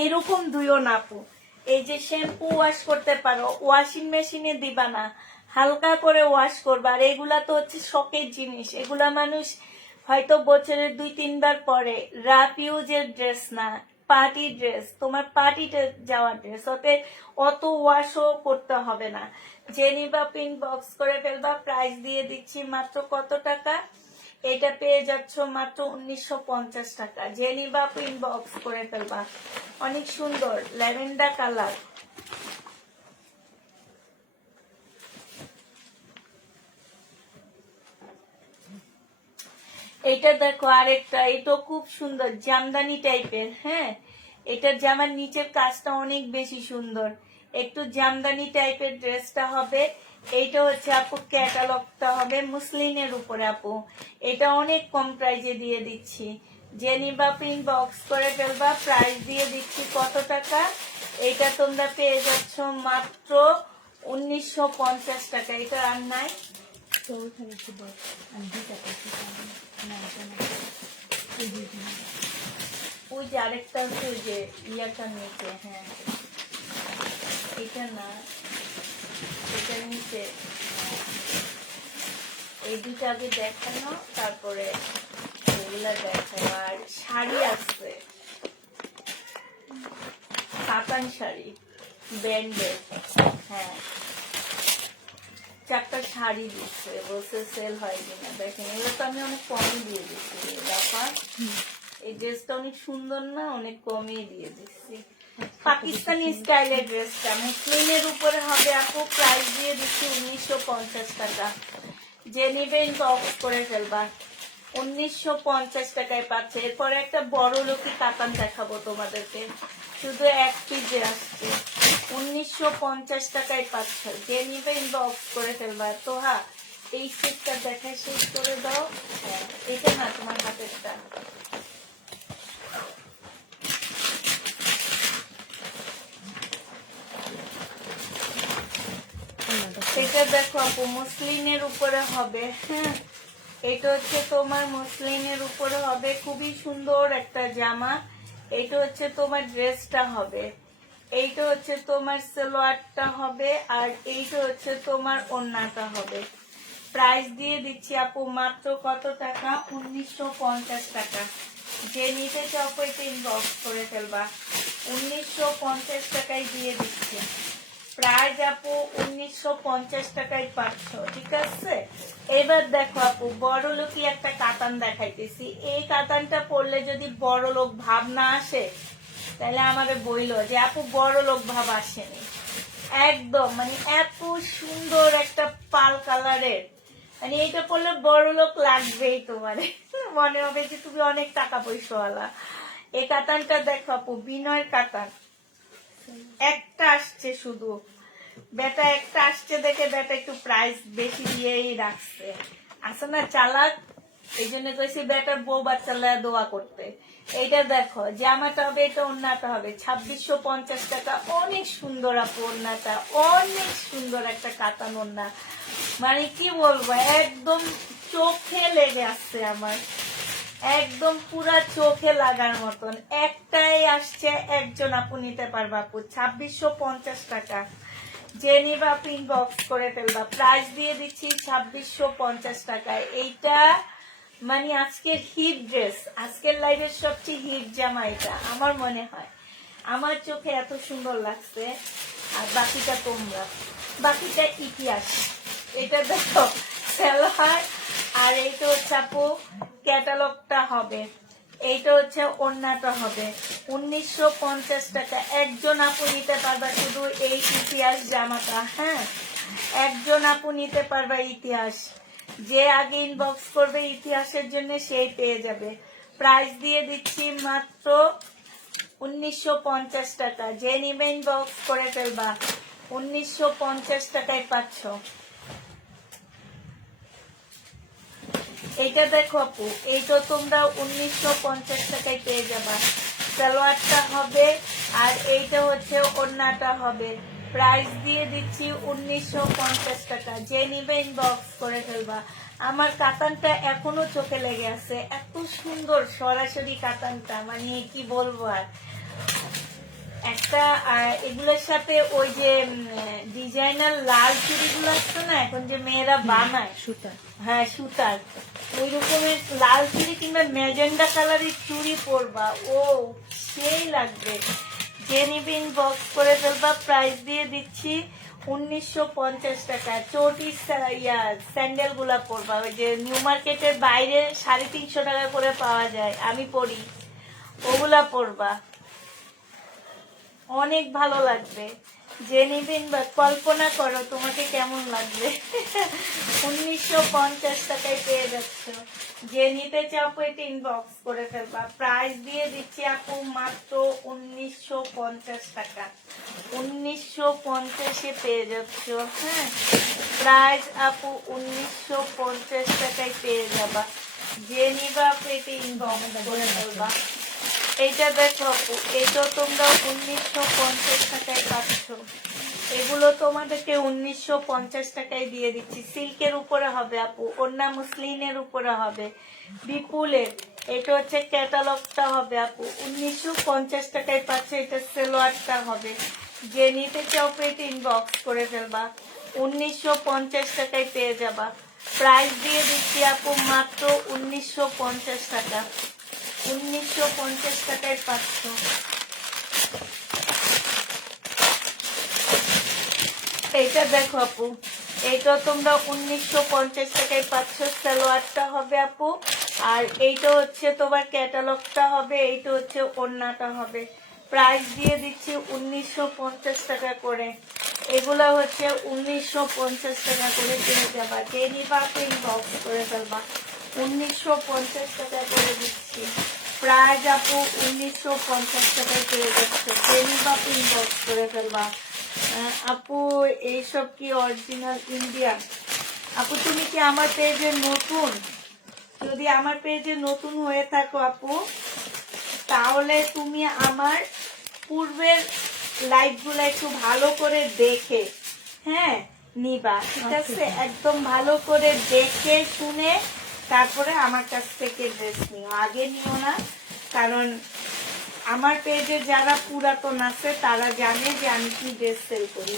এরকম ধুইও না আপু। এই যে শ্যাম্পু ওয়াশ করতে পারো, ওয়াশিং মেশিনে দিবা না, হালকা করে ওয়াশ করবা। আর এগুলা তো হচ্ছে শখের জিনিস। এগুলা মানুষ হয়তো বছরে 2-3 বার পরে। রাফ ইউজের ড্রেস না, পার্টি ড্রেস। তোমার পার্টিতে যাওয়ার ড্রেস, ওতে অত ওয়াশও করতে হবে না। যে নিবা পিন বক্স করে ফেলবা। প্রাইস দিয়ে দিচ্ছি মাত্র কত টাকা? এটা পেয়ে যাচ্ছ মাত্র 1950 টাকা। যে নিবা পিন বক্স করে ফেলবা। অনেক সুন্দর ল্যাভেন্ডার কালার। এটা দেখো আরেকটা, এটা খুব সুন্দর জামদানি টাইপের। হ্যাঁ, এটার জামার নিচের কাজটা অনেক বেশি সুন্দর। একটু জামদানি টাইপের ড্রেসটা হবে। এইটা হচ্ছে আপু ক্যাটালগটা হবে মুসলিনের উপরে আপু। এটা অনেক কম প্রাইজে দিয়ে দিচ্ছি। যে নিবা প্রিন্ট বক্স করে ফেলবা। প্রাইস দিয়ে দিচ্ছি কত টাকা? এটা তোমরা পেয়ে যাচ্ছ মাত্র 1950 টাকা। এটা আর নাই। ওই যে আরেকটা আছে, ওই যে ইয়াটা নিচে। হ্যাঁ, এটা না, এটা নিচে। এই দুটা আগে দেখানো, তারপরে এগুলা দেখানো। আর শাড়ি আছে, কাতান শাড়ি ব্যান্ডের। হ্যাঁ, 4টা শাড়ি দিচ্ছে, বলছে সেল হয় কিনা দেখেন। এগুলো তো আমি অনেক কমই দিয়ে দিচ্ছি। ব্যাপার এই ড্রেসটা অনেক সুন্দর না, অনেক কমই দিয়ে দিচ্ছি। পাকিস্তানি স্টাইলের ড্রেসটা মুসলিমের উপরে হবে আপু। প্রাইস দিয়ে দিচ্ছি 1950 টাকা। যে নিবেন বক্স করে ফেলবা। 1950 টাকায় পাচ্ছে। এরপরে একটা বড় লোকি কাতান দেখাবো তোমাদেরকে, শুধু এক পিসে আসছে। 1950 টাকায় পাচ্ছে। যে নিবে ইনবক্স করে ফেলবা। তো হ্যাঁ, এই সেটটা দেখায় শেষ করে দাও। হ্যাঁ, এটা না তোমার হাতেরটা। এটা দেখো আপু মুসলিনের উপরে হবে। হ্যাঁ, এটা হচ্ছে তোমার মুসলিনের উপরে হবে। খুবই সুন্দর একটা জামা। এটা হচ্ছে তোমার ড্রেসটা হবে। এইটা হচ্ছে তোমার সালোয়ারটা হবে, আর এইটা হচ্ছে তোমার ওড়নাটা হবে। প্রাইস দিয়ে দিচ্ছি আপু মাত্র কত টাকা? 1950 টাকা। যে নিতে চাও এটা ইনবক্স করে ফেলবা। 1950 টাকায় দিয়ে দিচ্ছি। প্রাইস আপু 1950 টাকায় পাচ্ছ, ঠিক আছে। এবার দেখো আপু, বড় লোকই একটা কাতান দেখাইতেছি। এই কাতানটা পরলে যদি বড় লোক ভাব না আসে, তাহলে আমাদের বইলো যে আপু বড় লোক ভাব আসেনি। একদম মানে এত সুন্দর একটা পাল কালারের, মানে এইটা পরলে বড় লোক লাগবেই তোমার, মনে হবে যে তুমি অনেক টাকা পয়সাওয়ালা। এই কাতানটা দেখো আপু, বিনয়ের কাতান, একটা আসছে শুধু, বেটা একটা আসছে দেখে বেটা একটু প্রাইস বেশি দিয়েই রাখছে, আসে না চালাক, এই জন্য কইছি বেটার বউ বাচ্চা লয়া দোয়া করতে। এইটা দেখো, জামাটা হবে, এটা ওড়নাটা হবে 2650 টাকা। অনেক সুন্দর আপু ওড়নাটা, অনেক সুন্দর একটা কাতান ওড়না, মানে কি বলবো, একদম চোখে লেগে আসছে আমার, একদম পুরা চোখে লাগার মতন। একটাই আসছে, একজন আপু নিতে পারবা আপু, 2650 টাকা। যে নিবা আপু ইনবক্স করে ফেলবা, প্রাইস দিয়ে দিচ্ছি 2650 টাকায়। এইটা মানে আজকের হিট ড্রেস, আজকের লাইভের সবচেয়ে হিট জামা এটা আমার মনে হয়, আমার চোখে এত সুন্দর লাগছে। আর বাকিটা তোমরা, বাকিটা ইতিহাস। এটা দেখো সেলোয়ার, আর এইটা হচ্ছে আপু ক্যাটালগটা হবে, এইটা হচ্ছে ওড়নাটা হবে 1950 টাকা। একজন আপু নিতে পারবা শুধু এই ইতিহাস জামাটা, হ্যাঁ একজন আপু নিতে পারবা ইতিহাস। যে আগে ইনবক্স করবে ইতিহাসের জন্য সেই পেয়ে যাবে। প্রাইস দিয়ে দিচ্ছি মাত্র 1950 টাকা। যে নিবে ইনবক্স করে ফেলবা, 1950 টাকায় পাচ্ছ। এইটা দেখো আপু, এইটা তোমরা 1950 টাকায় পেয়ে যাবা। সালোয়ারটা হবে আর এইটা হচ্ছে ওড়নাটা হবে। প্রাইস দিয়ে দিচ্ছি 1950 টাকা। যে নিবে ইনবক্স করে ফেলবা। আমার কাতানটা এখনো চোখে লেগে আছে, এত সুন্দর সরাসরি কাতানটা, মানে কি বলবো আর। একটা এগুলোর সাথে ওই যে ডিজাইনার লাল চুড়িগুলো আসতো না এখন যে মেয়েরা বানায় সুতার, হ্যাঁ সুতার, ওই রকমের লাল চুড়ি কিংবা ম্যাজেন্ডা কালারের চুড়ি পরবা, ও সেই লাগবে। যে নিবে ইনবক্স করে ফেলবা। প্রাইস দিয়ে দিচ্ছি 1950 টাকা। চটি স্যান্ডেল গুলা পরবা, ওই যে নিউ মার্কেটের বাইরে 350 টাকা করে পাওয়া যায়, আমি পরি, ওগুলা পরবা, অনেক ভালো লাগবে। যে নিবেন বা কল্পনা করো তোমাকে কেমন লাগবে। 1950 টাকায় পেয়ে যাচ্ছ। যে নিতে চাও এটা ইনবক্স করে ফেলবা। প্রাইস দিয়ে দিচ্ছি আপু মাত্র 1950 টাকা। 1950-এ পেয়ে যাচ্ছ, হ্যাঁ প্রাইস আপু 1950 টাকায় পেয়ে যাবা। যে নিবা আপু এটা ইনবক্স করে ফেলবা। এইটা দেখো আপু, এটা তোমরা 1950 টাকায় পাচ্ছ। এগুলো তোমাদেরকে 1950 টাকায় দিয়ে দিচ্ছি। সিল্কের উপরে হবে আপু, ওড়না মুসলিনের উপরে হবে, বিপুলের। এটা হচ্ছে ক্যাটালগটা হবে আপু, 1950 টাকায় পাচ্ছে। এটা সেলোয়ারটা হবে। যে নিতে চাও এটা ইনবক্স করে ফেলবা। 1950 টাকায় পেয়ে যাবা। প্রাইস দিয়ে দিচ্ছি আপু মাত্র 1950 টাকা। 1950 টাকায় পাচ্ছ। এইটা দেখো আপু, এইটা তোমরা 1950 টাকায় পাচ্ছ। সালোয়ারটা হবে আপু, আর এইটা হচ্ছে তোমার ক্যাটালগটা হবে, এইটা হচ্ছে ওড়নাটা হবে। প্রাইস দিয়ে দিচ্ছি 1950 টাকা করে। এগুলা হচ্ছে 1950 টাকা করে পেয়ে যাবা। যে নিবা ইনবক্স করে ফেলবা। 1950 টাকা করে দিচ্ছি। প্রাইস আপু 1950 টাকায় পেয়ে যাচ্ছে। যে নিবা ইনবক্স করে ফেলবা। আপু এইসব কি অরিজিনাল ইন্ডিয়ান? আপু তুমি কি আমার পেজে নতুন? যদি আমার পেজে নতুন হয়ে থাকো আপু, তাহলে তুমি আমার পূর্বের লাইভ গুলো একটু ভালো করে দেখে, হ্যাঁ নিবা, ঠিক আছে? একদম ভালো করে দেখে শুনে তারপরে আমার কাছ থেকে ড্রেস নিও, আগে নিও না। কারণ আমার পেজে যারা পুরাতন আছে তারা জানে যে আমি কি ড্রেস সেল করি।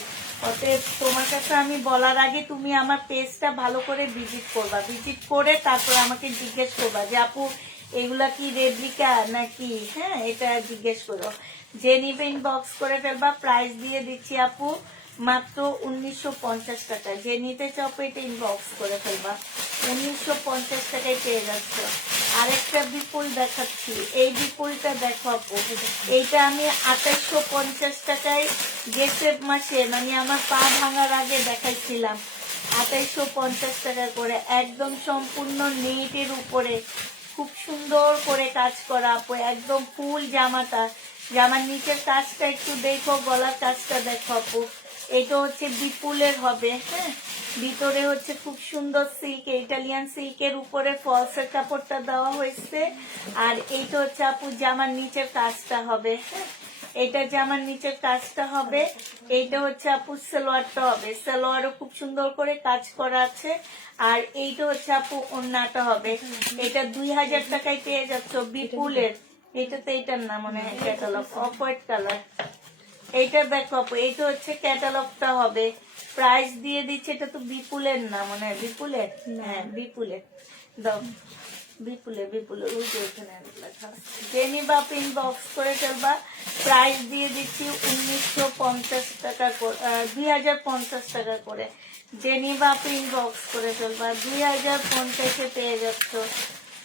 অতএব তোমার কাছে আমি বলার আগে তুমি আমার পেজটা ভালো করে ভিজিট করবা। ভিজিট করে তারপর আমাকে জিজ্ঞেস করবা যে আপু এগুলা কি রেপ্লিকা নাকি? হ্যাঁ, এটা জিজ্ঞেস করো। যে নিবে ইনবক্স করে ফেলবা। প্রাইস দিয়ে দিচ্ছি আপু মাত্র 1950 টাকা। যে নিতে চাও এটা ইনবক্স করে ফেলবা। 1950 টাকায় পেয়ে যাচ্ছ। আরেকটা বিপুল দেখাচ্ছি, এই বিপুলটা দেখো আপু। এইটা আমি 2850 টাকায় গেছে মাসে, মানে আমার পা ভাঙার আগে দেখাইছিলাম। 2850 টাকা করে, একদম সম্পূর্ণ নেটের উপরে খুব সুন্দর করে কাজ করা আপু। একদম ফুল জামাটা, জামার নিচের কাজটা একটু দেখো, গলার কাজটা দেখো আপু। এটা হচ্ছে বিপুলের হবে। হ্যাঁ, ভিতরে হচ্ছে খুব সুন্দর সিল্ক, ইটালিয়ান সিল্কের উপরে ফলসের কাপড়টা দেওয়া হয়েছে। আর এইটা হচ্ছে আপু জামার নিচের কাজটা হবে। হ্যাঁ, এটা জামার নিচের কাজটা হবে। এইটা হচ্ছে আপু সালোয়ারটা হবে, সালোয়ারও খুব সুন্দর করে কাজ করা আছে। আর এইটা হচ্ছে আপু ওড়নাটা হবে। এটা 2000 টাকায় পেয়ে যাচ্ছ বিপুলের। এইটাতে এইটার নাম মনে হয় ক্যাটালগ, অফ হোয়াইট কালার। এইটা দেখো আপু, এইটা হচ্ছে ক্যাটালগটা হবে। প্রাইস দিয়ে দিচ্ছে, এটা তো বিপুলের না মনে হয়, বিপুলের? হ্যাঁ বিপুলের দাও, বিপুলে ওই যে ওখানে লেখা। জেনিবা ইনবক্স করে ফেলবা। প্রাইস দিয়ে দিচ্ছি 1950 টাকা, 2050 টাকা করে। জেনিবা ইনবক্স করে ফেলবা, 2050-এ পেয়ে যাচ্ছ।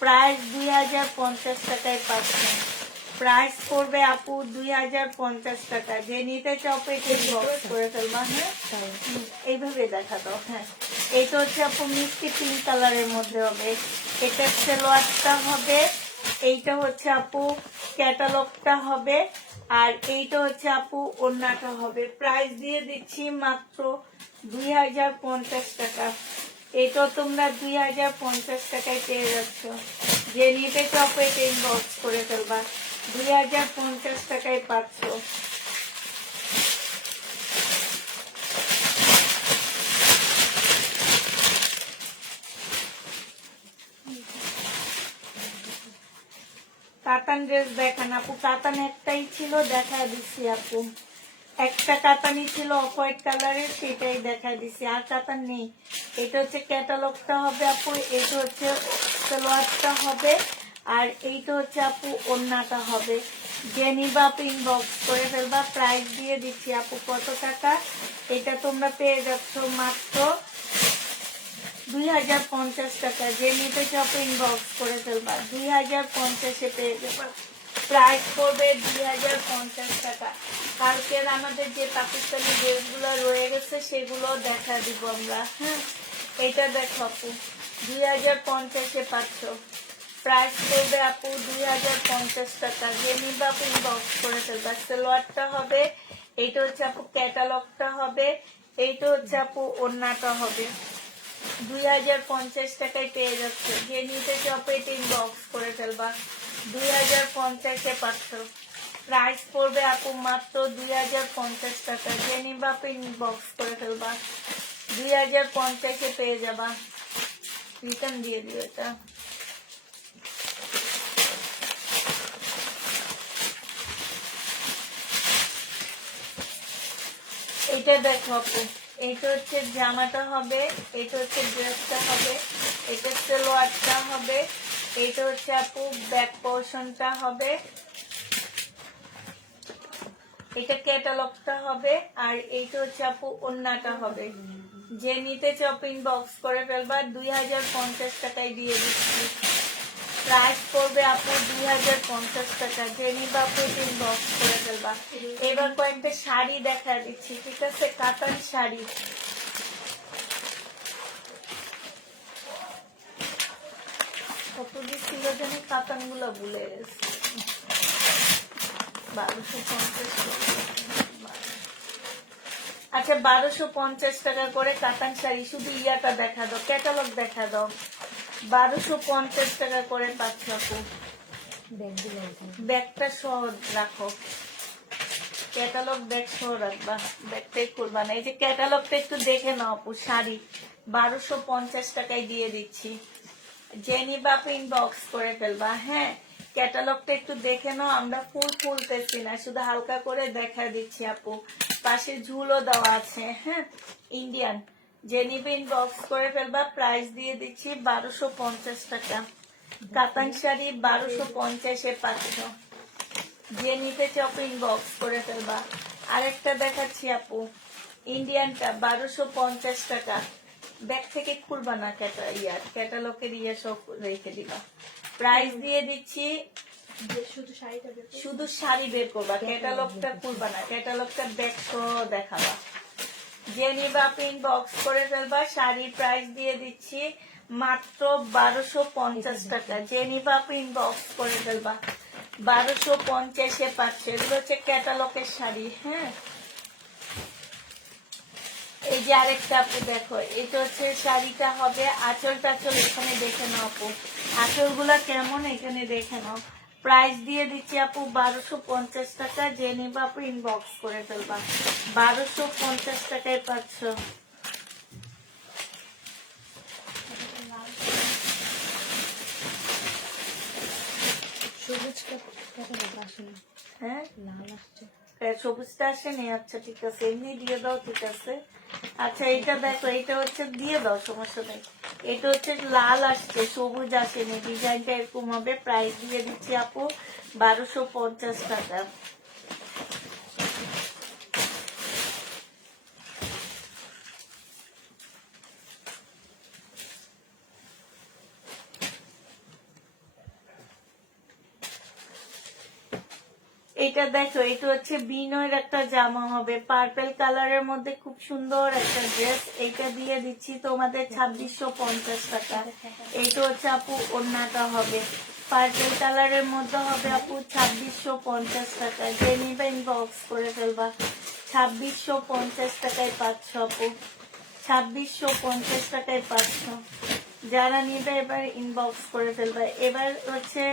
প্রাইস 2050 টাকায় পাচ্ছেন। প্রাইস পড়বে আপু 2050 টাকা। যে নিতে চাও পেটে বক্স করে ফেলবা। হ্যাঁ, এইভাবে দেখা দাও। হ্যাঁ, এইটা হচ্ছে আপু মিষ্টি পিঙ্ক কালারের মধ্যে হবে। এটা সালোয়ারটা হবে। এইটা হচ্ছে আপু ক্যাটালগটা হবে। আর এইটা হচ্ছে আপু ওড়নাটা হবে। প্রাইস দিয়ে দিচ্ছি মাত্র 2050 টাকা। এটা তোমরা 2050 টাকায় পেয়ে যাচ্ছ। যে নিতে চাও পেটে ইনবক্স করে ফেলবা। 2050 টাকায় পাচ্ছ। কাতান ড্রেস দেখান আপু। কাতান একটাই ছিল, দেখা দিচ্ছি আপু। একটা কাতানই ছিল অফ হোয়াইট কালারের, সেটাই দেখা দিচ্ছি। আর কাতান নেই। এটা হচ্ছে ক্যাটালগটা হবে আপু। এটা হচ্ছে সালোয়ারটা হবে। আর এইটা হচ্ছে আপু ওড়নাটা হবে। যে নিবা আপু ইনবক্স করে ফেলবা। প্রাইস দিয়ে দিচ্ছি আপু কত টাকা? এটা তোমরা পেয়ে যাচ্ছ মাত্র 2050 টাকা। যে নিতে চাও ইনবক্স করে ফেলবা। 2050-এ পেয়ে যাবা। প্রাইস পড়বে 2050 টাকা। কালকের আমাদের যে পাকিস্তানি ড্রেসগুলো রয়ে গেছে সেগুলো দেখা দিব আমরা। হ্যাঁ, এটা দেখো আপু, 2050-এ পাচ্ছ। প্রাইস পড়বে আপু 2050 টাকা। যে নিবা আপু ইনবক্স করে ফেলবা। সালোয়ারটা হবে। এইটা হচ্ছে আপু ক্যাটালগটা হবে। এইটা হচ্ছে আপু ওড়নাটা হবে। 2050 টাকায় পেয়ে যাচ্ছে। যে নিতে চাও ইনবক্স করে ফেলবা। 2050-এ পাচ্ছ। প্রাইস পড়বে আপু মাত্র 2050 টাকা। যে নিবা ইনবক্স করে ফেলবা। 2050-এ পেয়ে যাবা। রিটার্ন দিয়ে দিও এটা। এটা দেখো আপু, এটা হচ্ছে জামাটা হবে। এটা হচ্ছে ড্রেসটা হবে। এটা সালোয়ারটা হবে। এটা হচ্ছে আপু ব্যাক পোর্শনটা হবে। এটা ক্যাটালগটা হবে। আর এইটা হচ্ছে আপু ওড়নাটা হবে। যে নিতে চাও ইনবক্স করে ফেলবা। 2050 টাকায় দিয়ে দিচ্ছি। প্রাইস পড়বে আপু 2050 টাকা। যে নিবা আপু ইনবক্স করে ফেলবা। এবার কয়েকটা শাড়ি দেখা দিচ্ছি, ঠিক আছে? কাতান শাড়ি। কত ছিল জানি, কাতান গুলো ভুলে গেছে। 1250। আচ্ছা, 1250 টাকা করে কাতান শাড়ি। শুধু ইয়াটা দেখা দাও, ক্যাটালগ দেখা দাও। 1250 টাকা করে পাচ্ছ আপু। ব্যাগটা সহ রাখো, ক্যাটালগ ব্যাগ সহ রাখবা। ব্যাগটাই করবা না। এই যে ক্যাটালগটা একটু দেখে নাও আপু। শাড়ি 1250 টাকায় দিয়ে দিচ্ছি। যে নিবা আপু ইনবক্স করে ফেলবা। হ্যাঁ, ক্যাটালগটা একটু দেখে নাও। আমরা ফুল খুলতেছি না, শুধু হালকা করে দেখা দিচ্ছি আপু। পাশে ঝুলও দেওয়া আছে। হ্যাঁ, ইন্ডিয়ান। যে নিবে ইনবক্স করে ফেলবা। প্রাইস দিয়ে দিচ্ছি 1250 টাকা। কাতান শাড়ি 1250-এ 500। যে নিতে চাও ইনবক্স করে ফেলবা। আরেকটা দেখাচ্ছি আপু, ইন্ডিয়ানটা 1250 টাকা। ব্যাগ থেকে খুলবা না, ক্যাটালগের সব রেখে দিবা। প্রাইস দিয়ে দিচ্ছি, শুধু শাড়ি বের করবা, ক্যাটালগটা খুলবা না, ক্যাটালগটা ব্যাগ সহ দেখাবা। যে নিবা আপনি ইনবক্স করে ফেলবা। শাড়ির প্রাইস দিয়ে দিচ্ছি মাত্র 1250 টাকা। যে নিবা আপনি ইনবক্স করে ফেলবা। 1250-এ 500। এগুলো হচ্ছে ক্যাটালগের শাড়ি। হ্যাঁ, এই যে আরেকটা আপু দেখো, এটা হচ্ছে শাড়িটা হবে আঁচল টাচল, এখানে দেখে নাও আপু আঁচল গুলা কেমন, এখানে দেখে নাও। প্রাইস দিয়ে দিচ্ছি আপু 1250 টাকা। যে নিবা আপু ইনবক্স করে ফেলবা। 1250 টাকায় 500। হ্যাঁ, সবুজটা আসেনি। আচ্ছা ঠিক আছে, এমনি দিয়ে দাও, ঠিক আছে। আচ্ছা এটা দেখো, এটা হচ্ছে দিয়ে দাও, সমস্যা নেই। এটা হচ্ছে লাল আসছে, সবুজ আসেনি, ডিজাইনটা এরকম হবে। প্রাইস দিয়ে দিচ্ছি আপু 1250 টাকা। এটা দেখো, এটা হচ্ছে বিনয়ের একটা জামা হবে, পার্পেল কালারের মধ্যে খুব সুন্দর একটা ড্রেস। এটা দিয়ে দিচ্ছি তোমাদের 2650 টাকা। এটা হচ্ছে আপু ওড়নাটা হবে, পার্পেল কালারের মধ্যে হবে আপু 2650 টাকা। যে নিবে ইনবক্স করে ফেলবা। 2650 টাকায় 500 আপু, 2650 টাকায় 500। যারা নিবে এবার ইনবক্স করে ফেলবা। এবার হচ্ছে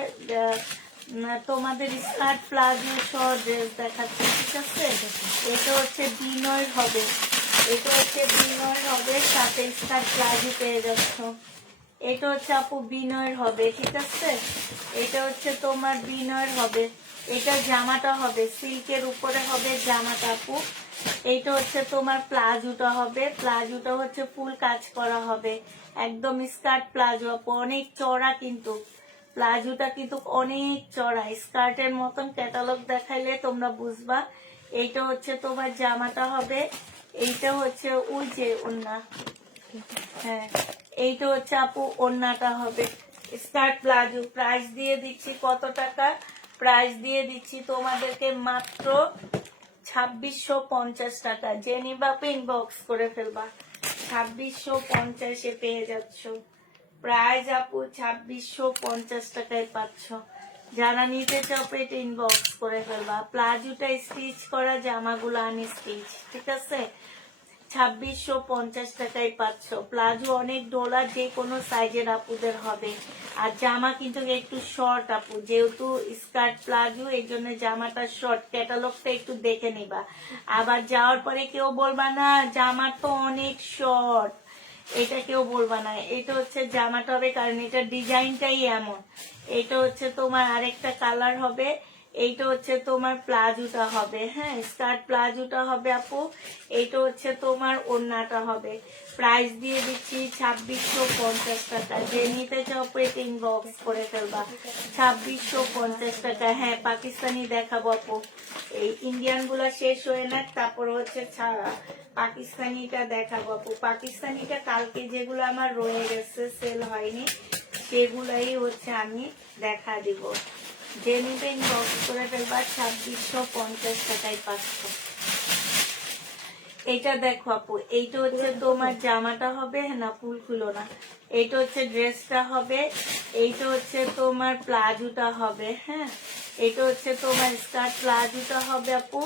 তোমাদের স্কার্ট প্লাজো সহ ড্রেস দেখাচ্ছি, ঠিক আছে। এটা হচ্ছে বিনয়ের হবে, এটা হচ্ছে বিনয়ের হবে, সাথে স্কার্ট প্লাজো পেয়ে যাচ্ছ। এটা হচ্ছে আপু বিনয়ের হবে, ঠিক আছে। এটা হচ্ছে তোমার বিনয়ের হবে। এটা জামাটা হবে সিল্কের উপরে হবে জামাটা আপু। এইটা হচ্ছে তোমার প্লাজোটা হবে, প্লাজোটা হচ্ছে ফুল কাজ করা হবে, একদম স্কার্ট প্লাজো আপু, অনেক চড়া কিন্তু প্লাজোটা কিন্তু অনেক চড়া, স্কার্টের মতন। ক্যাটালগ দেখাইলে তোমরা বুঝবা। এইটা হচ্ছে তোমার জামাটা হবে, এইটা হচ্ছে ওই যে ওড়না। হ্যাঁ, এইটা হচ্ছে আপু ওড়নাটা হবে, স্কার্ট প্লাজো। প্রাইস দিয়ে দিচ্ছি কত টাকা? প্রাইস দিয়ে দিচ্ছি তোমাদেরকে মাত্র 2650 টাকা। যে নিবা আপু ইনবক্স করে ফেলবা। 2650-এ পেয়ে যাচ্ছ। প্রাইস আপু 2650 টাকায় 500। যারা নিতে চাও পেটে ইনবক্স করে ফেলবা। প্লাজোটা স্টিচ করা, জামাগুলো আনস্টিচ, ঠিক আছে। 2650 টাকায় 500। প্লাজো অনেক ডোলা, যে কোনো সাইজের আপুদের হবে। আর জামা কিন্তু একটু শর্ট আপু, যেহেতু স্কার্ট প্লাজো এই জন্য জামাটা শর্ট। ক্যাটালগটা একটু দেখে নিবা, আবার যাওয়ার পরে কেউ বলবা না জামা তো অনেক শর্ট, এটা কেউ বলবা না। এটা হচ্ছে জামাটা হবে, কারণ এটা ডিজাইনটাই এমন। এটা হচ্ছে তোমার আরেকটা কালার হবে। এইটা হচ্ছে তোমার প্লাজোটা হবে, হ্যাঁ, স্কার্ট প্লাজোটা হবে আপু। এইটা হচ্ছে তোমার ওড়নাটা হবে। প্রাইস দিয়ে দিচ্ছি 2650 টাকা। যে নিতে চাও পেটে ইনবক্স করে ফেলবা। 2650 টাকা। হ্যাঁ, পাকিস্তানি দেখাবো আপু, এই ইন্ডিয়ান গুলা শেষ হয়ে না, তারপর হচ্ছে পাকিস্তানিটা দেখাবো আপু। পাকিস্তানিটা কালকে যেগুলো আমার রয়ে গেছে, সেল হয়নি, সেগুলাই হচ্ছে আমি দেখা দিব। যে নিবে ইনবক্স করে ফেলবা। 2650 টাকায় 500। এইটা দেখো আপু, এইটা হচ্ছে তোমার জামাটা হবে, না ফুল খুলো না। এইটা হচ্ছে ড্রেসটা হবে, এইটা হচ্ছে তোমার প্লাজোটা হবে, হ্যাঁ। এইটা হচ্ছে তোমার স্কার্ট প্লাজোটা হবে আপু।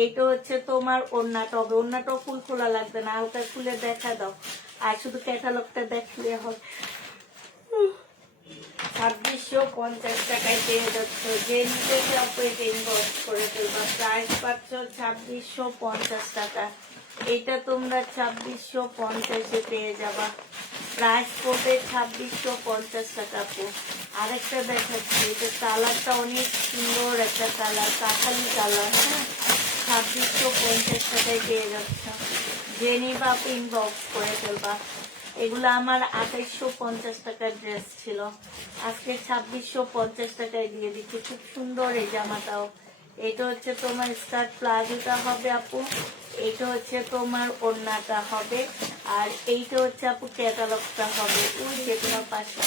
এইটা হচ্ছে তোমার ওড়নাটা হবে। ওড়নাটাও ফুল খোলা লাগবে না, হালকা খুলে দেখা দাও, আর শুধু ক্যাটালগটা দেখলে হবে। 2650 টাকায় পেয়ে যাচ্ছ। যে নিতে চাপে ইনবক্স করে ফেলবা। প্রাইস পাচ্ছ 2650 টাকা। এটা তোমরা 2650-এ পেয়ে যাবা। প্রাইস পড়বে 2650 টাকা আপু। আরেকটা দেখাচ্ছি, এটা কালারটা অনেক সুন্দর একটা কালার, কাঁঠালি কালার, হ্যাঁ। 2650 টাকায় পেয়ে যাচ্ছ। যে নিবা আপু ইনবক্স করে ফেলবা। এগুলো আমার 2850 টাকার ড্রেস ছিল, আজকে 2650 টাকায় দিয়ে দিচ্ছি। খুব সুন্দর এই জামাটাও। এটা হচ্ছে তোমার স্কার্ট প্লাজোটা হবে আপু, এইটা হচ্ছে তোমার ওড়নাটা হবে, আর এইটা হচ্ছে আপু ক্যাটালগটা হবে। ওই যে তোমার পাশে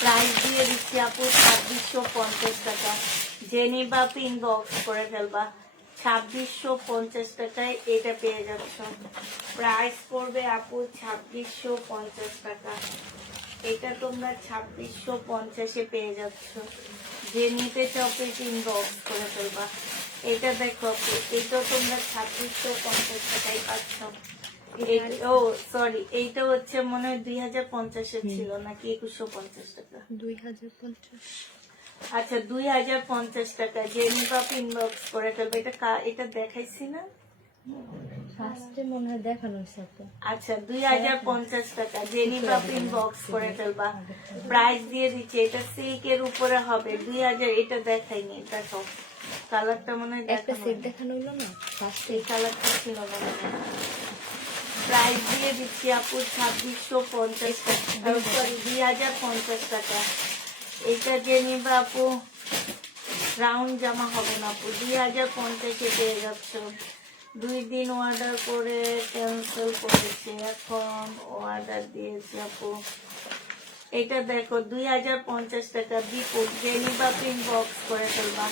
প্রাইস দিয়ে দিচ্ছি আপু 2650 টাকা। জেনি বা ইনবক্স করে ফেলবা, 2650 টাকায় এটা পেয়ে যাচ্ছ। প্রাইস পড়বে আপু 2650 টাকা। এটা তোমরা 2650-এ পেয়ে যাচ্ছ। যে নিতে চাও পেটে ইনবক্স করে ফেলবা। এটা দেখো আপু, এটা তোমরা 2650 টাকায় পাচ্ছ। ও সরি, এইটা হচ্ছে মনে হয় 2050-এর ছিল নাকি 2150 টাকা? 2050। আচ্ছা 2050 টাকা। যে নিবা ইনবক্স করে ফেলবে। এটা দেখাইছি না? ফার্স্টে মনে হয় দেখানো হয়েছে আপু। আচ্ছা 2050 টাকা। যে নিবা ইনবক্স করে ফেলবা। প্রাইস দিয়ে দিচ্ছি, এটা সিল্কের উপরে হবে 2000। এটা দেখাইনি, দেখো কালারটা মনে হয় একটা দেখানো সেট দেখানো হলো না ফার্স্টে। এই কালারটা ছিল মনে হয়। প্রাইস দিয়ে দিচ্ছি আপু 2650 টাকা, সরি 2050 টাকা। এটা যে নিবা আপু রাউন্ড জামা হবে না আপু, 2050-এ পেয়ে যাচ্ছ। 2 দিন অর্ডার করে ক্যান্সেল করেছে, এখন অর্ডার দিয়েছি আপু। এটা দেখো 2050 টাকা বিপুল। যে নিবা ইনবক্স করে ফেলবা।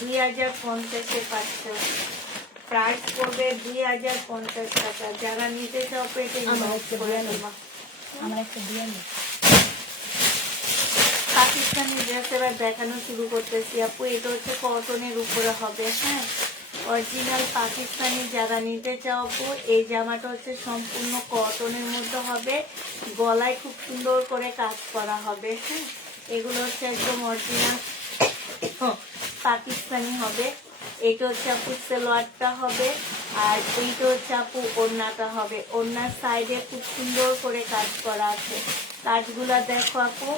2050-এ পাচ্ছ। প্রাইস পড়বে 2050 টাকা। যারা নিতে চাও পেটে ইনবক্স করে ফেলবা। আমার একটা দিয়ে নেই। পাকিস্তানি ড্রেস এবার দেখানো শুরু করতেছি আপু। এটা হচ্ছে কটনের উপরে হবে, হ্যাঁ অরিজিনাল পাকিস্তানি। যারা নিতে চাও আপু, এই জামাটা হচ্ছে সম্পূর্ণ কটনের মধ্যে হবে, গলায় খুব সুন্দর করে কাজ করা হবে, হ্যাঁ এগুলো হচ্ছে একদম অরিজিনাল পাকিস্তানি হবে। এইটা হচ্ছে আপু সালোয়ারটা হবে, আর এইটা হচ্ছে আপু ওড়নাটা হবে। ওড়নার সাইডে খুব সুন্দর করে কাজ করা আছে। কাজগুলা দেখো আপু,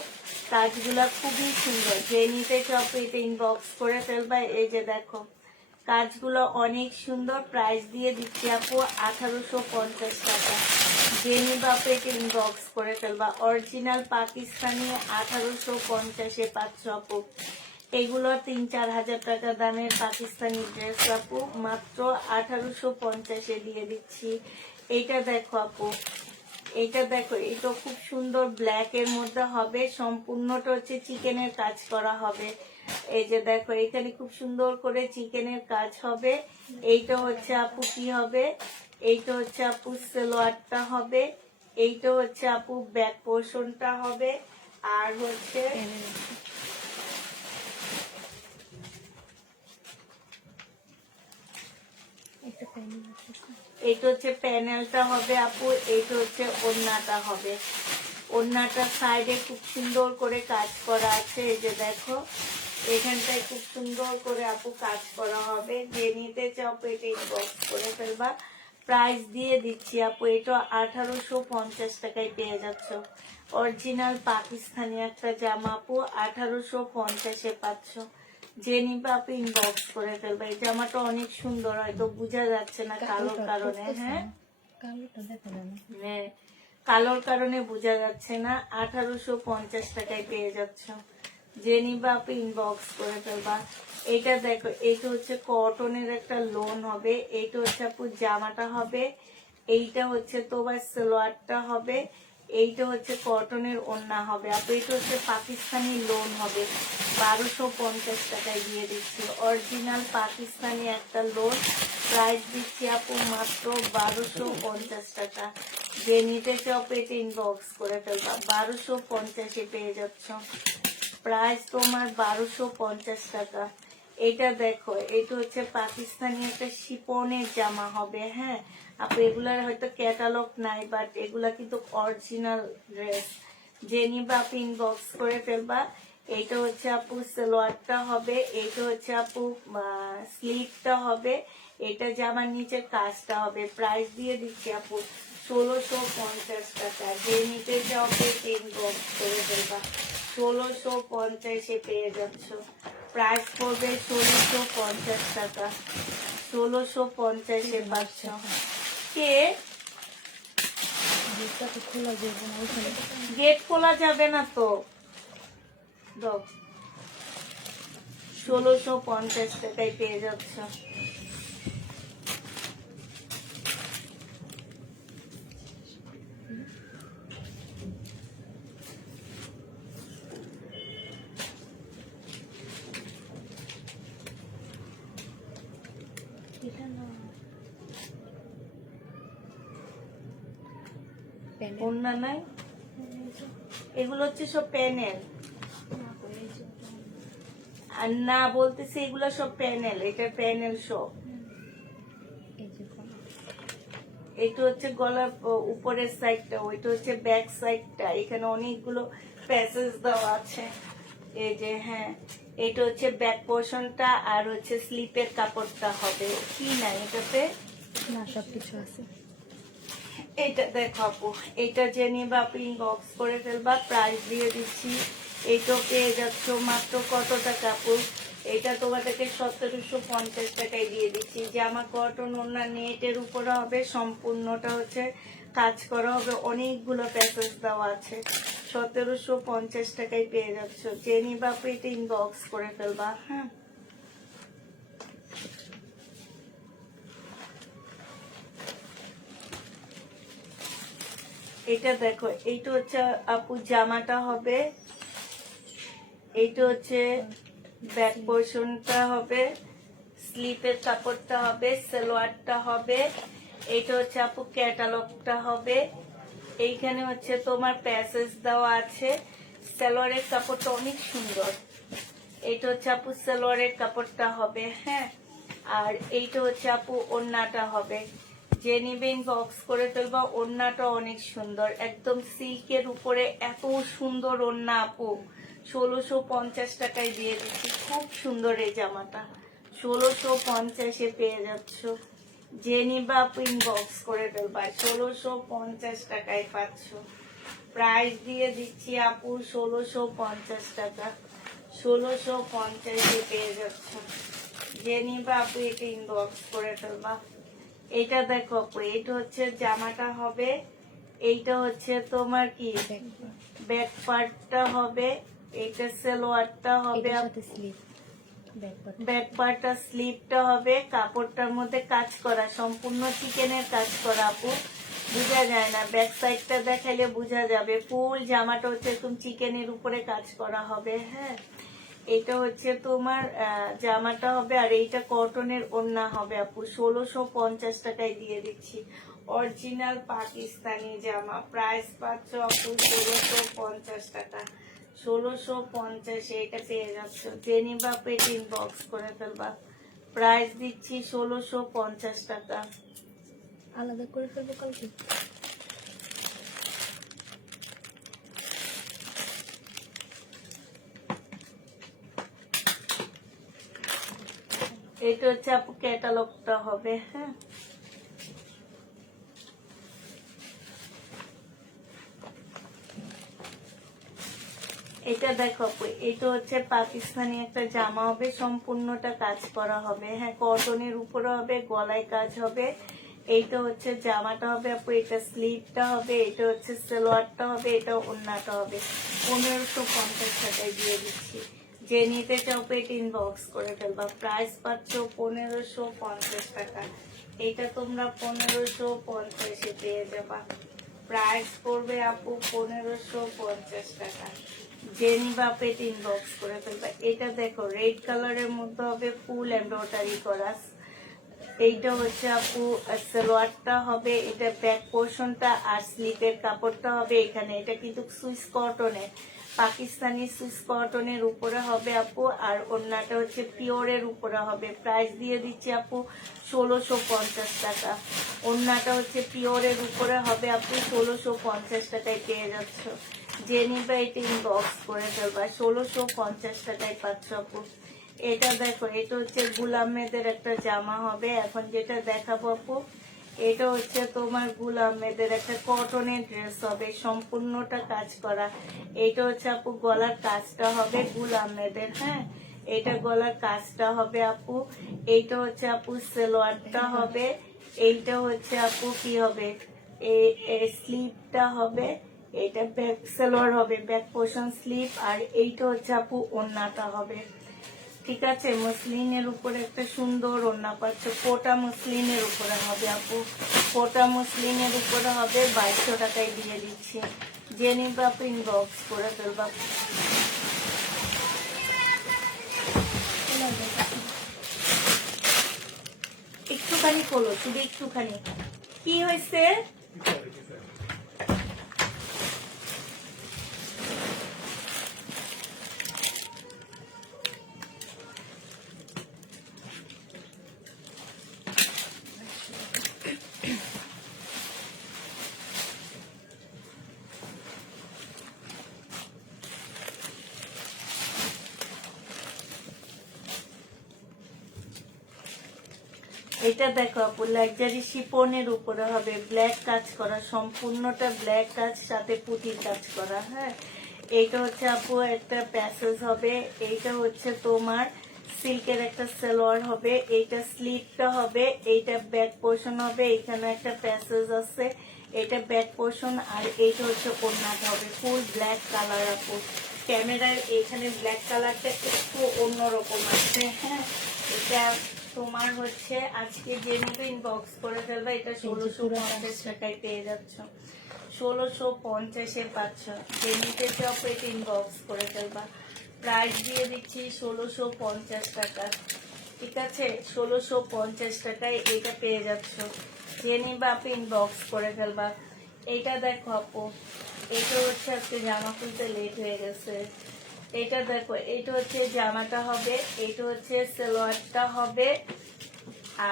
কাজগুলা খুবই সুন্দর। যে নিতে চাও আপু এটা ইনবক্স করে ফেলবা। এই যে দেখো কাজগুলো অনেক সুন্দর। প্রাইস দিয়ে দিচ্ছি আপু 1850 টাকা। যে নিবা আপু এটা ইনবক্স করে ফেলবা। অরিজিনাল পাকিস্তানি 1850-এ পাচ্ছ আপু। এগুলো 3-4 হাজার টাকা দামের পাকিস্তানি ড্রেস আপু, মাত্র 1850-এ দিয়ে দিচ্ছি। এইটা দেখো আপু, এইটা দেখো, এটা খুব সুন্দর ব্ল্যাক এর মধ্যে হবে, সম্পূর্ণটা হচ্ছে চিকেনের কাজ করা হবে। এই যে দেখো এখানে খুব সুন্দর করে চিকেনের কাজ হবে। এইটা হচ্ছে আপু কি হবে, এইটা হচ্ছে আপু সালোয়ারটা হবে, এইটা হচ্ছে আপু ব্যাক পোর্শনটা হবে, আর হচ্ছে এইটা হচ্ছে প্যানেলটা হবে আপু। এইটা হচ্ছে ওড়নাটা হবে। ওড়নাটার সাইডে খুব সুন্দর করে কাজ করা আছে। এই যে দেখো এখানটায় খুব সুন্দর করে আপু কাজ করা হবে। যে নিতে চাও এটা ইনবক্স করে ফেলবা। প্রাইস দিয়ে দিচ্ছি আপু, এটা 1850 টাকায় পেয়ে যাচ্ছ। অরিজিনাল পাকিস্তানি একটা জামা আপু, 1850-এ পাচ্ছ। যে নিবা আপু ইনবক্স করে ফেলবা। এই জামাটা অনেক সুন্দর, হয়তো বোঝা যাচ্ছে না কালোর কারণে, হ্যাঁ কালোটা দেখা যায় না। হ্যাঁ কালোর কারণে বোঝা যাচ্ছে না। 1850 টাকায় পেয়ে যাচ্ছ। যে নিবা আপু ইনবক্স করে ফেলবা। এটা দেখো, এটা হচ্ছে কটনের একটা লোন হবে। এইটা হচ্ছে আপু জামাটা হবে, এইটা হচ্ছে তোমার সালোয়ারটা হবে, এইটা হচ্ছে কটনের ওড়না হবে আপু। এটা হচ্ছে পাকিস্তানি লোন হবে, 1250 টাকায় দিয়ে দিচ্ছি। অরিজিনাল পাকিস্তানি একটা লোন। প্রাইস দিচ্ছি আপু মাত্র 1250 টাকা। যে নিতে চাও পেটে ইনবক্স করে ফেলবা। 1250-এ পেয়ে যাচ্ছ। প্রাইস তোমার 1250 টাকা। এটা দেখো, এটা হচ্ছে পাকিস্তানি একটা শিপনের জামা হবে, হ্যাঁ আপু এগুলার হয়তো ক্যাটালগ নাই, বাট এগুলা কিন্তু অরিজিনাল ড্রেস। যে নিবা আপু ইনবক্স করে ফেলবা। এইটা হচ্ছে আপু সালোয়ারটা হবে, এইটা হচ্ছে আপু স্লিভটা হবে, এটা জামার নিচে কাজটা হবে। প্রাইস দিয়ে দিচ্ছি আপু 1650 টাকা। যে নিতে চাও পেটে ইনবক্স করে ফেলবা। 1650-এ পেয়ে যাচ্ছ। প্রাইস পড়বে 1650 টাকা। 1650-এ পাচ্ছ। কে গেটটা তো খোলা যাবে না ওখানে। গেট খোলা যাবে না তো। দাও, 1650 টাকায় পেয়ে যাচ্ছ। এটা না প্যানেল ওড়না নাই, এগুলো হচ্ছে সব প্যানেল। না করে এই যে ওটা। আর না বলতেছি এগুলো সব প্যানেল, এটা প্যানেল সব। এই যে কোনো এটা হচ্ছে গলার উপরের সাইডটা, ওইটা হচ্ছে ব্যাক সাইডটা। এখানে অনেকগুলো প্যাসেজ দেওয়া আছে। এই যে হ্যাঁ, এটা হচ্ছে ব্যাক পোর্শনটা, আর হচ্ছে স্লিপের কাপড়টা হবে কি না এটাতে। না সব কিছু আছে। এটা দেখো আপু, এটা যে নিবা আপু ইনবক্স করে ফেলবা, প্রাইস দিয়ে দিচ্ছি। এইটাও পেয়ে যাচ্ছ মাত্র কত টাকা আপু? এটা তোমাদেরকে 1750 টাকায় দিয়ে দিচ্ছি। জামা কটন ওড়না নেটের উপরে হবে, সম্পূর্ণটা হচ্ছে কাজ করা হবে, অনেকগুলো প্যাকেজ দেওয়া আছে। 1750 টাকায় পেয়ে যাচ্ছ। যে নিবা আপু এটা ইনবক্স করে ফেলবা। হ্যাঁ, এটা দেখো, এইটা হচ্ছে আপু জামাটা হবে, এইটা হচ্ছে ব্যাক পোর্শনটা হবে, স্লিপের কাপড়টা হবে, সালোয়ারটা হবে, এইটা হচ্ছে আপু ক্যাটালগটা হবে। এইখানে হচ্ছে তোমার প্যাসেজ দেওয়া আছে। সালোয়ারের কাপড়টা অনেক সুন্দর। এইটা হচ্ছে আপু সালোয়ারের কাপড়টা হবে। হ্যাঁ, আর এইটা হচ্ছে আপু ওড়নাটা হবে। যে নিবেন বক্স করে ফেলবা। ওড়নাটা অনেক সুন্দর, একদম সিল্কের উপরে এত সুন্দর ওড়না আপু। 1650 টাকায় দিয়ে দিচ্ছি। খুব সুন্দর এই জামাটা, 1650-এ পেয়ে যাচ্ছ। যে নিবা আপু ইনবক্স করে ফেলবা। 1650 টাকায় পাচ্ছ। প্রাইস দিয়ে দিচ্ছি আপু 1650 টাকা। 1650-এ পেয়ে যাচ্ছ। যে নিবা আপু এটা ইনবক্স করে ফেলবা। এটা দেখো আপু, এটা হচ্ছে জামাটা হবে, এইটা হচ্ছে তোমার কি ব্যাক পার্টটা হবে, এইটা সালোয়ারটা হবে, এটার সাথে স্লিপ ব্যাকপার্ট। ব্যাক পার্টটা স্লিপটা হবে। কাপড়টার মধ্যে কাজ করা, সম্পূর্ণ চিকেনের কাজ করা আপু, বোঝা যায় না। ব্যাক সাইডটা দেখাইলে বোঝা যাবে। ফুল জামাটা হচ্ছে একদম চিকেনের উপরে কাজ করা হবে। হ্যাঁ, এটা হচ্ছে তোমার জামাটা হবে, আর এইটা কটনের ওড়না হবে আপু। 1650 টাকায় দিয়ে দিচ্ছি। অরিজিনাল পাকিস্তানি জামা। প্রাইস পাচ্ছ আপু 1650 টাকা। 1650-এ এটা পেয়ে যাচ্ছ। জেনিবা পেট ইনবক্স করে ফেলবা। প্রাইস দিচ্ছি 1650 টাকা। আলাদা করে ফেলবো কালকে। এটা হচ্ছে আপু ক্যাটালগটা হবে। হ্যাঁ, এটা দেখো আপু, এটা হচ্ছে পাকিস্তানি একটা জামা হবে, সম্পূর্ণটা কাজ করা হবে। হ্যাঁ, কটনের উপরে হবে, গলায় কাজ হবে। এইটা হচ্ছে জামাটা হবে আপু, এটা স্লিভটা হবে, এটা হচ্ছে সালোয়ারটা হবে, এটা ওড়নাটা হবে। 1550 টাকায় দিয়ে দিচ্ছি। যে নিতে চাও পেট ইনবক্স করে ফেলবা। প্রাইস পাচ্ছ 1550 টাকা। এটা তোমরা 1550-এ পেয়ে যাবা। প্রাইস পড়বে আপু 1550 টাকা। জেনিবা পেট ইনবক্স করে ফেলবা। এটা দেখো, রেড কালারের মধ্যে হবে, ফুল এমব্রয়ডারি করা। এইটা হচ্ছে আপু সালোয়ারটা হবে, এটা ব্যাক পোর্শনটা, আর স্লিপের কাপড়টা হবে এখানে। এটা কিন্তু সুইস কটনের, পাকিস্তানি সুইস কটনের উপরে হবে আপু, আর ওড়নাটা হচ্ছে পিওরের উপরে হবে। প্রাইস দিয়ে দিচ্ছি আপু 1650 টাকা। ওড়নাটা হচ্ছে পিওরের উপরে হবে আপু, 1650 টাকায় পেয়ে যাচ্ছ। জেনিবা এটা ইনবক্স করে ফেলবা। 1650 টাকায় পাচ্ছ আপু। এটা দেখো, এটা হচ্ছে গুলাম মেয়েদের একটা জামা হবে। এখন যেটা দেখাবো আপু, এটা হচ্ছে তোমার গুলাম মেয়েদের একটা কটনের ড্রেস হবে, সম্পূর্ণটা কাজ করা। এটা হচ্ছে আপু গলার কাজটা হবে গুলাম মেয়েদের। হ্যাঁ, এটা গলার কাজটা হবে আপু। এইটা হচ্ছে আপু সালোয়ারটা হবে, এইটা হচ্ছে আপু কি হবে স্লিপটা হবে, এটা ব্যাক সালোয়ার হবে, ব্যাক পোর্শন স্লিপ, আর এইটা হচ্ছে আপু ওড়নাটা হবে। ঠিক আছে, মসলিনের উপরে একটা সুন্দর ওড়না পাচ্ছ, কোটা মসলিনের উপরে হবে আপু, কোটা মসলিনের উপরে হবে, 2200 টাকায় দিয়ে দিচ্ছি। যে নিবে আপু ইনবক্স করে ফেলবা। একটুখানি খোলো, শুধু একটুখানি। কি হয়েছে? এটা দেখো আপু, লাক্সারি শিপনের উপরে হবে, ব্ল্যাক কাজ করা, সম্পূর্ণটা ব্ল্যাক কাজ, সাথে পুঁতির কাজ করা। হ্যাঁ, এইটা হচ্ছে আপু একটা প্যাসেজ হবে, এইটা হচ্ছে তোমার সিল্কের একটা সালোয়ার হবে, এইটা স্লিপটা হবে, এইটা ব্যাক পোর্শন হবে, এখানে একটা প্যাসেজ আছে, এটা ব্যাক পোর্শন, আর এইটা হচ্ছে ওড়নাটা হবে ফুল ব্ল্যাক কালার আপু। ক্যামেরায় এখানে ব্ল্যাক কালারটা একটু অন্যরকম আছে। হ্যাঁ, এটা তোমার হচ্ছে আজকে যে নিবে ইনবক্স করে ফেলবা, এটা 1650 টাকায় পেয়ে যাচ্ছ, 1650-এ পাচ্ছ। যে নিতে চাও এটা ইনবক্স করে ফেলবা, প্রাইস দিয়ে দিচ্ছি 1650 টাকা। ঠিক আছে, 1650 টাকায় এটা পেয়ে যাচ্ছ। যে নিবা আপনি ইনবক্স করে ফেলবা। এইটা দেখো আপু, এটা হচ্ছে আজকে জামা খুলতে লেট হয়ে গেছে। এটা দেখো, এটা হচ্ছে জামাটা হবে, এটা হচ্ছে সালোয়ারটা হবে,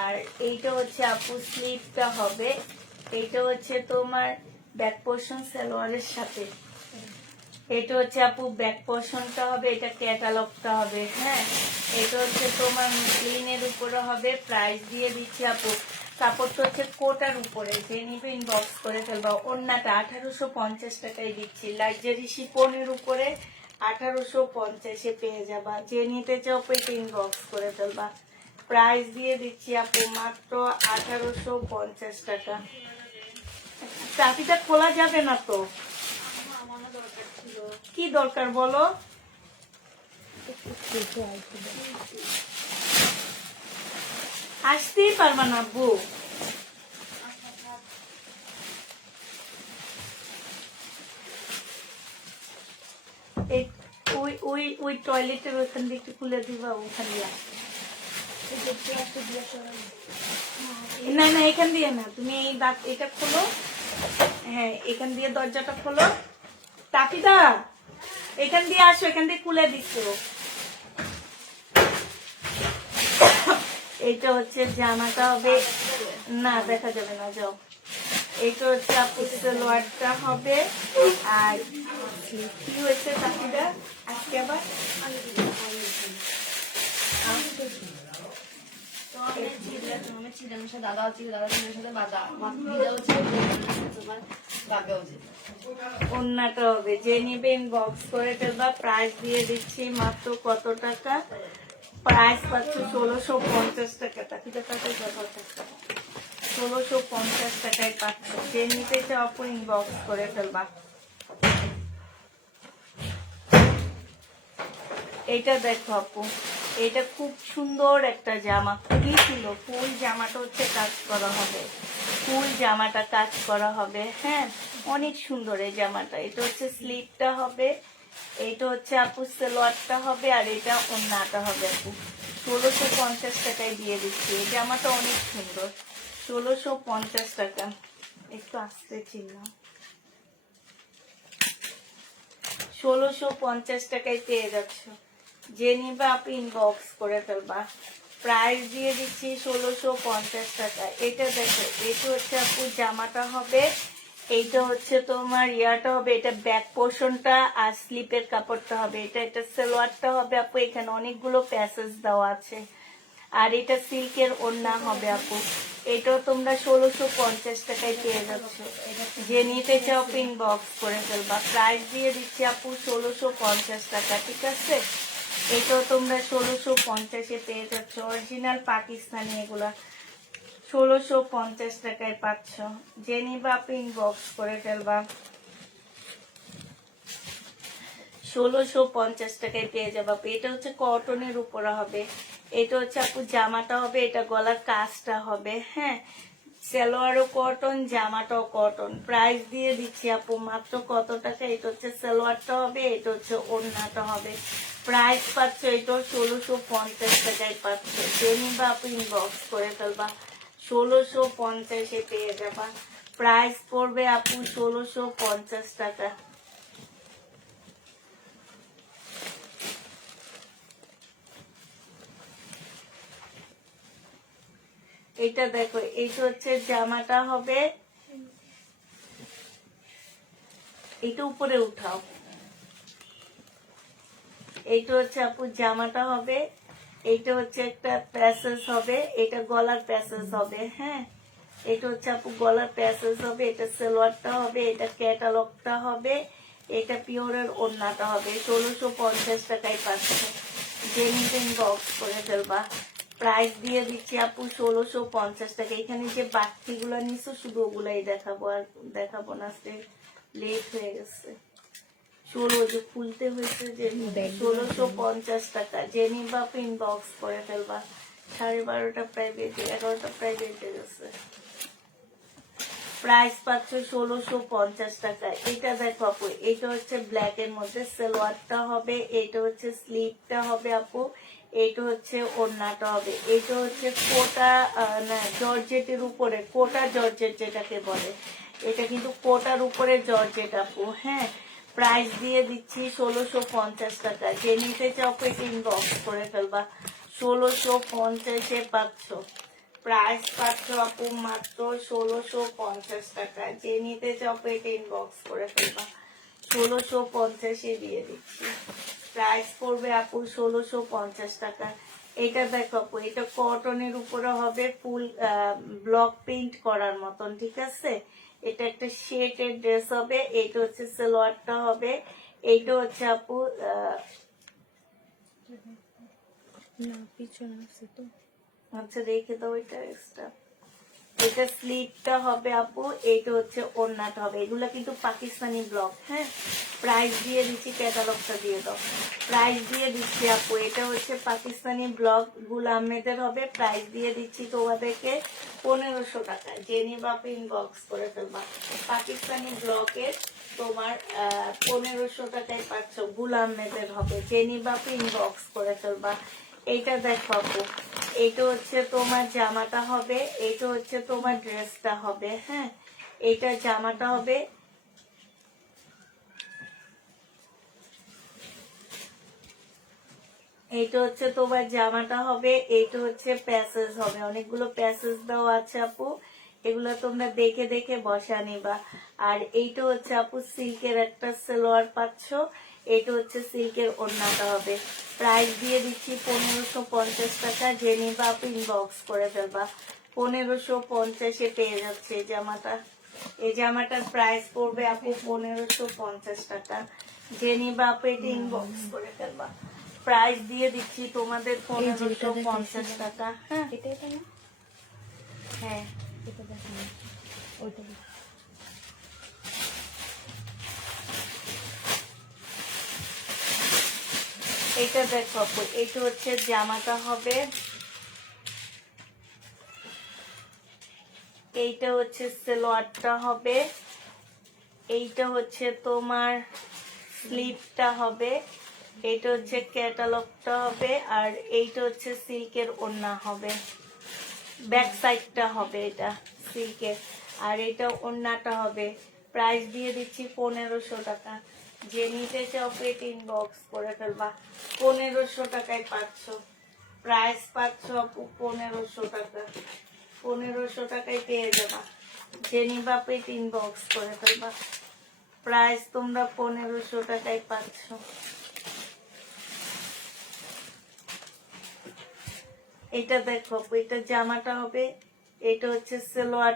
আর এইটা হচ্ছে আপু স্লিভটা হবে, এইটা হচ্ছে তোমার ব্যাক পোর্শন সালোয়ারের সাথে, এটা হচ্ছে আপু ব্যাক পোর্শনটা হবে, এটা ক্যাটালগটা হবে। হ্যাঁ, এটা হচ্ছে তোমার মুসলিনের উপরে হবে, প্রাইস দিয়ে দিচ্ছি আপু, কাপড়টা হচ্ছে কোটার উপরে, যে নিবে ইনবক্স করে ফেলবা। ওড়নাটা 1850 টাকায় দিচ্ছি, লাক্সারি শিপনের উপরে 1850-এ পেয়ে যাবা। যে নিতে চাও পেটে ইনবক্স করে ফেলবা, প্রাইস দিয়ে দিচ্ছি আপু মাত্র 1850 টাকা। চাবিটা খোলা যাবে না তো? কি দরকার বলো? আসতেই পারবা না আব্বু। ওই টয়লেটের ওইখান দিয়ে একটু খুলে দিবা, ওখান দিয়ে। না না, এখান দিয়ে না, তুমি এই দাঁত এটা খোলো। হ্যাঁ, এখান দিয়ে দরজাটা খোলো। তাপিদা, এখান দিয়ে আসো, এখান দিয়ে খুলে দিচ্ছ। এইটা হচ্ছে জামাটা হবে, না দেখা যাবে না, যাও। এইটা হচ্ছে আপু সালোয়ারটা হবে, আর কি হয়েছে তাপিদা আজকে আবার? ওড়নাটা হবে, যে নিবে ইনবক্স করে ফেলবা, প্রাইস দিয়ে দিচ্ছি মাত্র কত টাকা? প্রাইস পাচ্ছ 1650 টাকা। তাকিটা টাকা 1650 টাকায় পাচ্ছ। যে নিতে চাও আপু ইনবক্স করে ফেলবা। এটা দেখো আপু, এটা খুব সুন্দর একটা জামা, খুবই ছিল। ফুল জামাটা হচ্ছে কাজ করা হবে, ফুল জামাটা কাজ করা হবে। হ্যাঁ, অনেক সুন্দর এই জামাটা। এটা হচ্ছে স্লিভটা হবে, এইটা হচ্ছে আপু সালোয়ারটা হবে, আর এটা ওড়নাটা হবে আপু। 1650 টাকায় দিয়ে দিচ্ছি। এই জামাটা অনেক সুন্দর, 1650 টাকা। একটু আসতে চিহ্ন, 1650 টাকায় পেয়ে যাচ্ছ। যে নিবা আপনি ইনবক্স করে ফেলবা, প্রাইস দিয়ে দিচ্ছি 1650 টাকা। এটা দেখো, এটা হচ্ছে আপু জামাটা হবে, এইটা হচ্ছে তোমার ইয়াটা হবে, এটা ব্যাক পোর্শনটা, আর স্লিপের কাপড়টা হবে, এটা সালোয়ারটা হবে আপু। এখানে অনেকগুলো প্যাসেজ দেওয়া আছে, আর এটা সিল্কের ওড়না হবে আপু। এটাও তোমরা 1650 টাকায় পেয়ে যাচ্ছ। যে নিতে চাও ইনবক্স করে ফেলবা, প্রাইস দিয়ে দিচ্ছি আপু 1650 টাকা। ঠিক আছে, এটাও তোমরা 1650-এ পেয়ে যাচ্ছ, অরিজিনাল পাকিস্তানি এগুলা। 1650 টাকায় পাচ্ছ। যে নিবা আপনি ইনবক্স করে ফেলবা। 1650 টাকায় পেয়ে যাবা। এটা হচ্ছে কটনের উপরে হবে। এটা হচ্ছে আপু জামাটা হবে, এটা গলার কাজটা হবে। হ্যাঁ, সালোয়ারও কটন, জামাটাও কটন। প্রাইস দিয়ে দিচ্ছি আপু মাত্র কত টাকা। এটা হচ্ছে সালোয়ারটা হবে, এটা হচ্ছে ওড়নাটা হবে। প্রাইস পাচ্ছ এটা 1650 টাকায় পাচ্ছ। যে নিবা আপু ইনবক্স করে ফেলবা। 1650-এ পেয়ে যাবা। প্রাইস পড়বে আপু 1650 টাকা। এটা দেখো, এইটা হচ্ছে জামাটা হবে, এটা উপরে উঠাও। এইটা হচ্ছে আপু জামাটা হবে, এইটা হচ্ছে একটা প্যাসেজ হবে, এটা গলার প্যাসেজ হবে। হ্যাঁ, এটা হচ্ছে আপু গলার প্যাসেজ হবে, এটা সালোয়ারটা হবে, এটা ক্যাটালগটা হবে, এটা পিওরের ওড়নাটা হবে। 1650 টাকায় পাচ্ছে। জেনিটেন বক্স করে ফেলবা। প্রাইস দিয়ে দিচ্ছি আপু 1650 টাকা। এখানে যে বাড়তিগুলো নিছো শুধু ওগুলাই দেখাবো, আর দেখাবো না, লেট হয়ে গেছে। 16 যে খুলতে হয়েছে যে 1650 টাকা। যে নিবা আপু ইনবক্স করে ফেলবা। 12:30 প্রায় বেজে 11টা প্রায় বেজে গেছে। প্রাইস পাচ্ছ 1650 টাকা। এটা দেখো আপু, এটা হচ্ছে ব্ল্যাক এর মধ্যে, সালোয়ারটা হবে, এটা হচ্ছে স্লিভটা হবে আপু, এটা হচ্ছে ওড়নাটা হবে। এটা হচ্ছে কোটা না জর্জেটের উপরে, কোটা জর্জেট যেটাকে বলে, এটা কিন্তু কোটার উপরে জর্জেট আপু। হ্যাঁ, প্রাইস দিয়ে দিচ্ছি 1650 টাকা। যে নিতে চাও পেট ইনবক্স করে ফেলবা। 1650-এ পাচ্ছ। প্রাইস পাচ্ছ আপু মাত্র 1650 টাকা। যে নিতে চাও পেট ইনবক্স করে ফেলবা। 1650-এ দিয়ে দিচ্ছি। প্রাইস পড়বে আপু 1650 টাকা। এটা দেখো আপু, এটা কটনের উপরে হবে, ফুল ব্লক প্রিন্ট করার মতন, ঠিক আছে। এটা একটা শেডের ড্রেস হবে, এটা হচ্ছে সালোয়ারটা হবে, এইটা হচ্ছে আপু না পিছনে আছে তো। আচ্ছা রেখে দাও এটা এক্সট্রা। এটা স্লিপটা হবে আপু, এইটা হচ্ছে ওড়নাটা হবে। এগুলা কিন্তু পাকিস্তানি ব্লক। হ্যাঁ, প্রাইস দিয়ে দিচ্ছি, ক্যাটালগটা দিয়ে দাও। প্রাইস দিয়ে দিচ্ছি আপু, এটা হচ্ছে পাকিস্তানি ব্লক, গুল আহমেদের হবে। প্রাইস দিয়ে দিচ্ছি তোমাদেরকে 1500 টাকা। জেনি বাপ ইনবক্স করে ফেলবা। পাকিস্তানি ব্লকের তোমার 1500 টাকায় পাচ্ছ। গুল আহমেদের হবে। জেনি বাপ ইনবক্স করে ফেলবা। এইটা দেখো আপু, এইটা হচ্ছে তোমার জামাটা হবে, এইটা হচ্ছে তোমার ড্রেসটা হবে। হ্যাঁ, এইটা জামাটা হবে, এইটা হচ্ছে তোমার জামাটা হবে, এইটা হচ্ছে প্যাসেজ হবে। অনেকগুলো প্যাসেজ দেওয়া আছে আপু, এগুলো তোমরা দেখে দেখে বসা নিবা। আর এইটা হচ্ছে আপু সিল্কের একটা সালোয়ার পাচ্ছ, এটা হচ্ছে সিল্কের ওড়নাটা হবে। প্রাইস দিয়ে দিচ্ছি 1550 টাকা। যে নিবা আপু ইনবক্স করে ফেলবা। 1550-এ পেয়ে যাচ্ছে এই জামাটা। এই জামাটার প্রাইস পড়বে আপু 1550 টাকা। যে নিবা আপু এটা ইনবক্স করে ফেলবা। প্রাইস দিয়ে দিচ্ছি তোমাদের 1550 টাকা। হ্যাঁ এটা এটা না, হ্যাঁ, এটা দেখো না, ওইটা দেখো। এটা দেখো আপু, এটা হচ্ছে জামাটা হবে, এইটা হচ্ছে সালোয়ারটা হবে, এইটা হচ্ছে তোমার স্লিভটা হবে, এইটা হচ্ছে ক্যাটালগটা হবে, আর এইটা হচ্ছে সিল্কের ওড়না হবে। ব্যাক সাইডটা হবে এটা সিল্কের, আর এটা ওড়নাটা হবে। প্রাইস দিয়ে দিচ্ছি 1500 টাকা। যে নিতে চাও পেট ইনবক্স করে ফেলবা। 1500 টাকায় পাচ্ছ। প্রাইস পাচ্ছ আপু 1500 টাকা। 1500 টাকায় পেয়ে যাবা। যে নিবা পেট ইনবক্স করে ফেলবা। প্রাইস তোমরা 1500 টাকায় পাচ্ছ। এটা দেখো আপু, এটা জামাটা হবে, এটা হচ্ছে সালোয়ার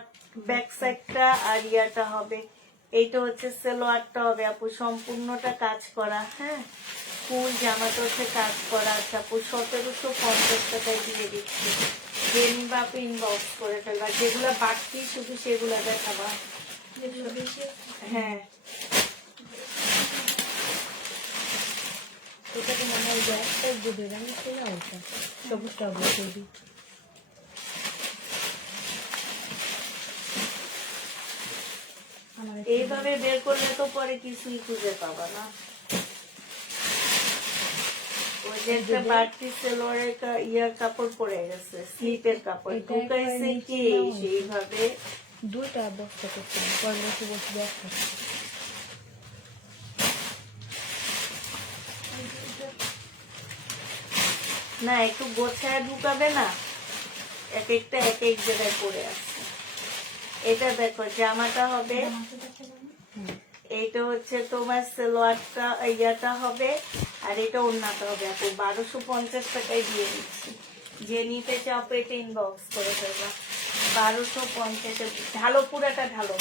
ব্যাক সাইডটা, আর ইয়াটা হবে, এইটা হচ্ছে সালোয়ারটা হবে আপু, সম্পূর্ণটা কাজ করা। হ্যাঁ, ফুল জামাটা হচ্ছে কাজ করা আছে আপু। 1750 টাকায় দিয়ে দিচ্ছি। যে নিবা আপু ইনবক্স করে ফেলবা, যেগুলো বাড়তি শুধু সেগুলো দেখাবা। হ্যাঁ এটা তো মনে হয় যে একটা গুড়ি রঙ ছিল ওটা সবুজ সবুজ গুড়ি। এইভাবে বের করলে তো পরে কিছুই খুঁজে পাবা না। ওই যে একটা বাড়তি সেলোয়ারের ইয়ার কাপড় পরে গেছে, স্লিপের কাপড় এটা ঢুকাইছে একবারে কি নিচে নাও। সেইভাবে। দুইটা বস্তা করছিলাম পরে বসে বসে দেখা না একটু গোছায় ঢুকাবে না, এক একটা এক এক জায়গায় পড়ে আছে। এটা দেখো জামাটা হবে, এইটা হচ্ছে তোমার সালোয়ারটা ইয়াটা হবে, আর এটা ওড়নাটা হবে। আপু 1250 টাকায় দিয়ে দিচ্ছি, যে নিতে চাও আপু এটা ইনবক্স করে ফেলবা। 1250 ঢালো, পুরাটা ঢালো।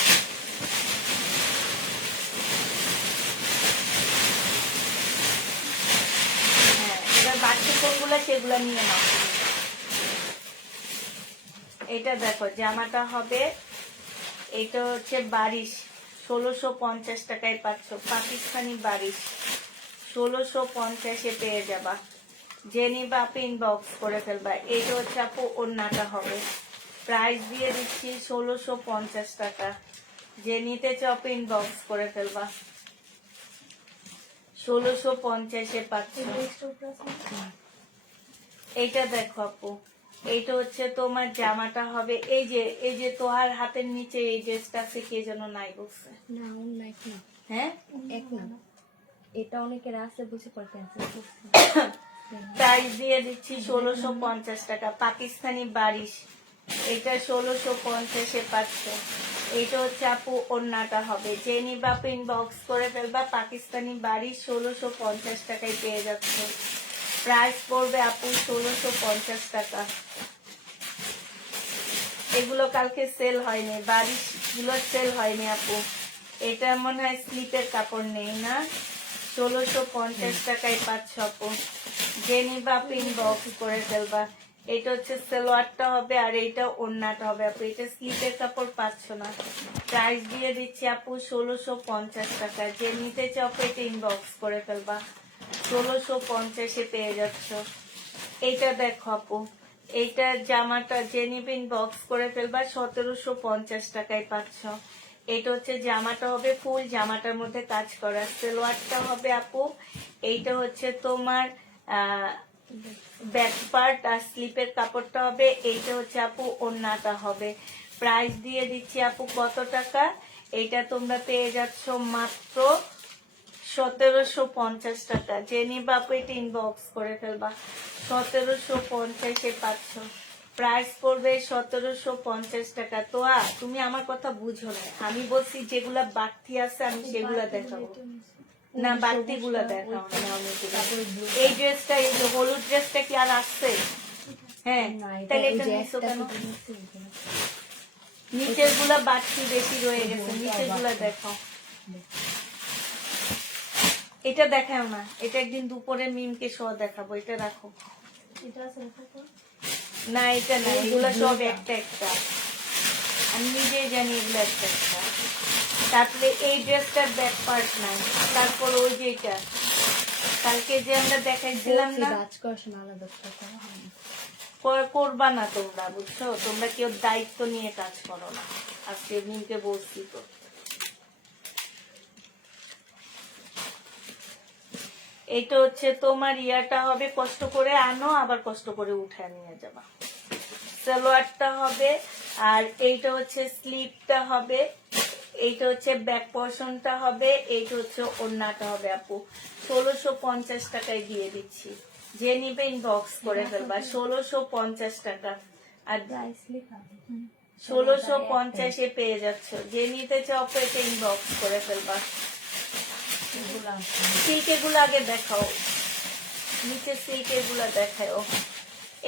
হ্যাঁ এবার বাড়তি কোনগুলো সেগুলো নিয়ে নাও। এটা দেখো জামাটা হবে, এটা হচ্ছে বারিশ, 1650 টাকায় পাচ্ছ, পাকিস্তানি বারিশ 1650-এ পেয়ে যাবা। যে নিবা আপু ইনবক্স করে ফেলবা। এটা হচ্ছে আপু ওড়নাটা হবে, প্রাইস দিয়ে দিচ্ছি 1650 টাকা। যে নিতে চাও আপু ইনবক্স করে ফেলবা, 1650-এ পাচ্ছ। এইটা দেখো আপু, এইটা হচ্ছে তোমার জামাটা হবে, এই যে তোহার হাতের নিচে এই ড্রেসটা আছে, কে যেন নাই বলছে। না অন্য এক না হ্যাঁ এক না এটা অনেকের আছে বুঝে পড়ে ক্যান্সেল করছে। প্রাইস দিয়ে দিচ্ছি 1650 টাকা, পাকিস্তানি বারিশ, এটা 1650-এ পাচ্ছ। এটা হচ্ছে আপু ওড়নাটা হবে, যে নিবা আপু ইনবক্স করে ফেলবা। পাকিস্তানি বারিশ 1650 টাকায় পেয়ে যাচ্ছ, প্রাইস পড়বে আপু 1650 টাকা। এগুলো কালকে সেল হয়নি, বারিশ গুলো সেল হয়নি আপু। এটা মনে হয় স্লিপের কাপড় নেই না, 1650 টাকায় পাচ্ছ আপু। যে নিবা আপু ইনবক্স করে ফেলবা। এটা হচ্ছে সালোয়ারটা হবে, আর এইটা ওড়নাটা হবে আপু। এটা স্লিপের কাপড় পাচ্ছ না, প্রাইস দিয়ে দিচ্ছি আপু 1650 টাকা। যে নিতে চাও আপু এটা ইনবক্স করে ফেলবা, 1650-এ পেয়ে যাচ্ছ। এইটা দেখো আপু, এইটা জামাটা যে নিবে ইনবক্স করে ফেলবা, 1750 টাকায় পাচ্ছ। এটা হচ্ছে জামাটা হবে, ফুল জামাটার মধ্যে কাজ করা। সালোয়ারটা হবে আপু, এইটা হচ্ছে তোমার ব্যাক পার্ট, আর স্লিপের কাপড়টা হবে। এইটা হচ্ছে আপু ওড়নাটা হবে। প্রাইস দিয়ে দিচ্ছি আপু কত টাকা, এইটা তোমরা পেয়ে যাচ্ছ মাত্র 1750 টাকা। যে নিবা আপু এটা ইনবক্স করে ফেলবা, 1750-এ পাচ্ছ। প্রাইস পড়বে 1750 টাকা। তো তুমি আমার কথা বুঝো না, আমি বলছি যেগুলা বাড়তি আছে আমি সেগুলা দেখাবো না, বাড়তি গুলা দেখাও না। এই ড্রেসটা, এই যে হলুদ ড্রেসটা কি আর আসছে? হ্যাঁ তাহলে এটা নিছো কেন? নিচের গুলা বাড়তি বেশি রয়ে গেছে, নিচের গুলা দেখাও। এটা দেখাও না, এটা একদিন দুপুরে মিমকে সহ দেখাবো। এটা রাখো না, এটা না, এগুলা সব একটা একটা, আমি নিজেই জানি এগুলো একটা একটা। তারপরে এই ড্রেসটার ব্যাক পার্ট নাই, তারপর ওই যে এটা কালকে যে আমরা দেখাইছিলাম না, করবা না তোমরা, বুঝছো? তোমরা কেউ দায়িত্ব নিয়ে কাজ করো না। আজকে মিমকে বলছি তো। এটা হচ্ছে তোমার ইয়াটা হবে, কষ্ট করে আনো আবার কষ্ট করে উঠায় নিয়ে যাবা। সালোয়ারটা হবে, আর এইটা হচ্ছে স্লিপটা হবে, এইটা হচ্ছে ব্যাক পোর্শনটা হবে, এইটা হচ্ছে ওড়নাটা হবে আপু। 1650 টাকায় দিয়ে দিচ্ছি, যে নিবে ইনবক্স করে ফেলবা, 1650 টাকা। আর 1650-এ পেয়ে যাচ্ছ, যে নিতে চাও এটা ইনবক্স করে ফেলবা। সিল্কের গুলো আগে দেখাও, নিচে সিল্কের গুলা দেখাও।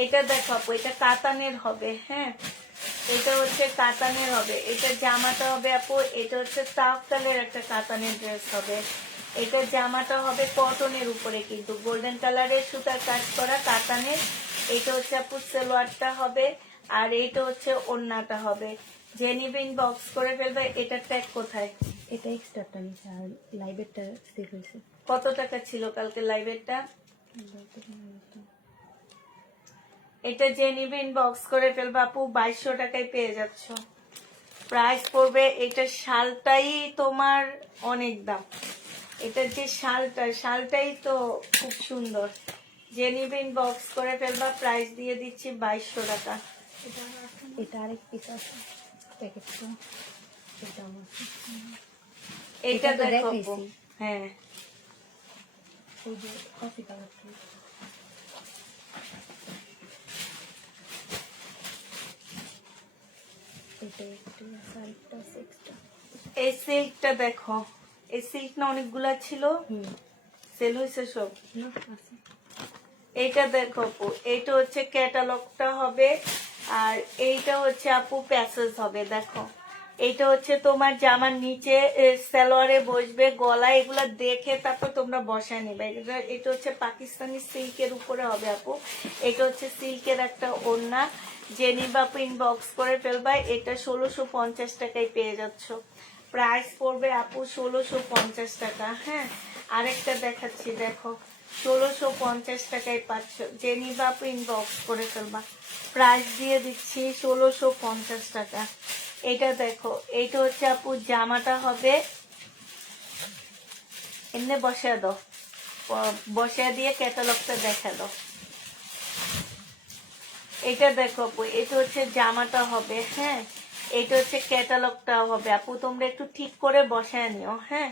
এটা দেখো আপু, এটা কাতানের হবে। হ্যাঁ এটা হচ্ছে কাতানের হবে, এটা জামাটা হবে আপু। এটা হচ্ছে তাফতালের একটা কাতানের ড্রেস হবে। এটা জামাটা হবে কটনের উপরে, কিন্তু গোল্ডেন কালারের সুতার কাজ করা কাতানের। এটা হচ্ছে আপু সালোয়ারটা হবে, আর এইটা হচ্ছে ওড়নাটা হবে। যে নিবেন বক্স করে ফেলবে। এটা ট্যাগ কোথায়? এটা এক্সট্রাটা নিচে আর লাইভেরটা সেল হয়েছে। কত টাকা ছিল কালকে লাইভেরটা? এটা যে নিবেন বক্স করে ফেলবে আপু 2200 টাকায় পেয়ে যাচ্ছ। প্রাইস পড়বে, এটা শালটাই তোমার অনেক দাম। এটা যে শালটাই তো খুব সুন্দর। যে নিবেন বক্স করে ফেলবা, প্রাইস দিয়ে দিচ্ছি 2200 টাকা। এটা আরেক পিস আছে প্যাকেটটা, এটা আমার এইটা এটা তো দেখো আপু। দেখাইছি। হ্যাঁ, ওই যে কফি কালারটা, এটা একটা আছে, আরেকটা আছে এক্সট্রা। এই সিল্কটা দেখো। এই সিল্ক না অনেকগুলা ছিল, সেল হয়েছে সব। না আছে। এইটা দেখো আপু, এইটা হচ্ছে ক্যাটালগটা হবে, আর এইটা হচ্ছে আপু প্যাসেজ হবে। দেখো, এইটা হচ্ছে তোমার জামার নিচে সালোয়ারে বসবে, গলা এগুলা দেখে তারপর তোমরা বসায় নেবে। এটা হচ্ছে পাকিস্তানি সিল্কের উপরে হবে আপু। এটা হচ্ছে সিল্কের একটা ওড়না। জেনিবা আপু ইনবক্স করে ফেলবা। এটা 1650 টাকায় পেয়ে যাচ্ছ। প্রাইস পড়বে আপু 1650 টাকা। হ্যাঁ, আরেকটা দেখাচ্ছি, দেখো 1650 টাকায় পাচ্ছ। জেনিবা আপু ইনবক্স করে ফেলবা। প্রাইস দিয়ে দিচ্ছি 1650 টাকা। এটা দেখো, এইটা হচ্ছে আপু জামাটা হবে, এমনি বসিয়ে দাও, বসিয়ে দিয়ে ক্যাটালগটা দেখা দাও। এটা দেখো আপু, এটা হচ্ছে জামাটা হবে। হ্যাঁ, এটা হচ্ছে ক্যাটালগটা হবে আপু, তোমরা একটু ঠিক করে বসায় নিও। হ্যাঁ,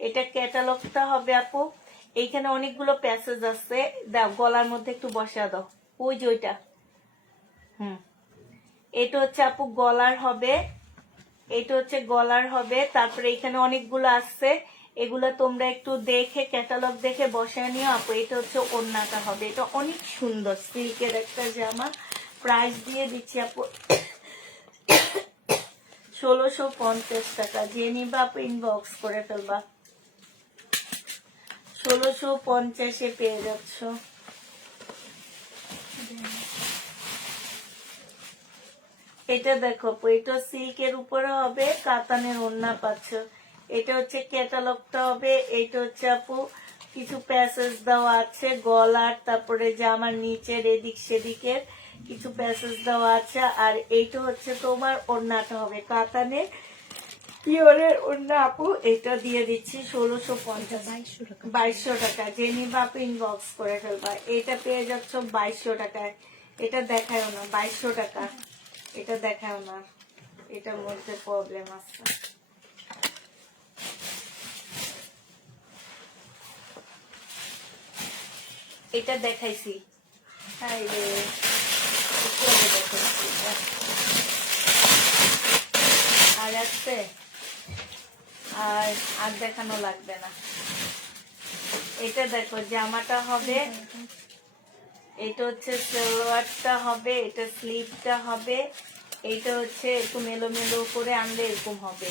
এটা ক্যাটালগটা হবে আপু। এইখানে অনেকগুলো প্যাসেজ আছে, দাও গলার মধ্যে একটু বসা দাও, ওই যে ওইটা। এটা হচ্ছে আপু গলার হবে, এটা হচ্ছে গলার হবে। তারপরে এখানে অনেকগুলো আছে, এগুলা তোমরা একটু দেখে ক্যাটালগ দেখে বসায় নিও আপু। এটা হচ্ছে ওড়নাটা হবে, এটা অনেক সুন্দর সিল্কের একটা জামা। প্রাইস দিয়ে দিচ্ছি আপু 1650 টাকা। যে নিবা আপু ইনবক্স করে ফেলবা, 1650-এ পেয়ে যাচ্ছ। এটা দেখো আপু, এটা সিল্কের উপরে হবে, কাতানের ওড়না পাচ্ছ। এটা হচ্ছে ক্যাটালগটা হবে। এটা হচ্ছে আপু কিছু প্যাসেজ দেওয়া আছে গলার, তারপরে জামার নিচের এদিক সেদিকের কিছু প্যাসেজ দেওয়া আছে। আর এইটা হচ্ছে তোমার ওড়নাটা হবে কাতানের পিওরের ওড়না আপু। এটা দিয়ে দিচ্ছি 1650, 2200 টাকা। 2200 টাকা। যে নিবা আপু ইনবক্স করে ফেলবা। এটা পেয়ে যাচ্ছ 2200 টাকায়। এটা দেখায়ও না, 2200 টাকা। এটা দেখাও না, এটার মধ্যে প্রবলেম আছে। এটা দেখাইছি, হাই রে, একটু আগে দেখাইছি। আর আসছে, আর আর দেখানো লাগবে না। এটা দেখো, জামাটা হবে, এটা হচ্ছে সালোয়ারটা হবে, এটা স্লিভটা হবে, এইটা হচ্ছে একটু মেলো মেলো করে আনলে এরকম হবে।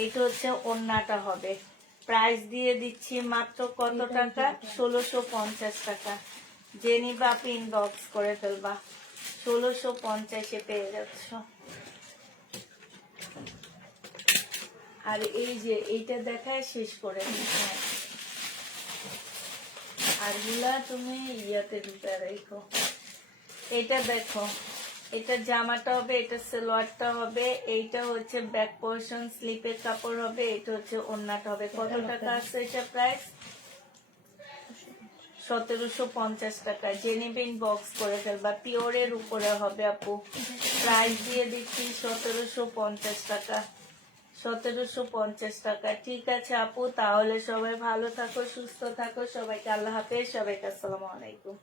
এইটা হচ্ছে ওড়নাটা হবে। প্রাইস দিয়ে দিচ্ছি মাত্র কত টাকা? 1650 টাকা। যে নিবা আপনি ইনবক্স করে ফেলবা, 1650-এ পেয়ে যাচ্ছ। আর এই যে এইটা দেখায় শেষ করে দিচ্ছি। আর গুলা তুমি ইয়াতে ঢুকে রেখো। এটা দেখো, এটা জামাটা হবে, এটা সালোয়ারটা হবে, এইটা হচ্ছে ব্যাক পোর্শন স্লিপের কাপড় হবে, এটা হচ্ছে ওড়নাটা হবে। কত টাকা আছে এটা প্রাইস? 1750 টাকা। জেনিবিন বক্স করে ফেলবা, পিওরের উপরে হবে আপু। প্রাইস দিয়ে দিচ্ছি 1750 টাকা। 1750 টাকা। ঠিক আছে আপু, তাহলে সবাই ভালো থাকো, সুস্থ থাকো। সবাইকে আল্লাহ হাফেজ, সবাইকে আসসালামু আলাইকুম।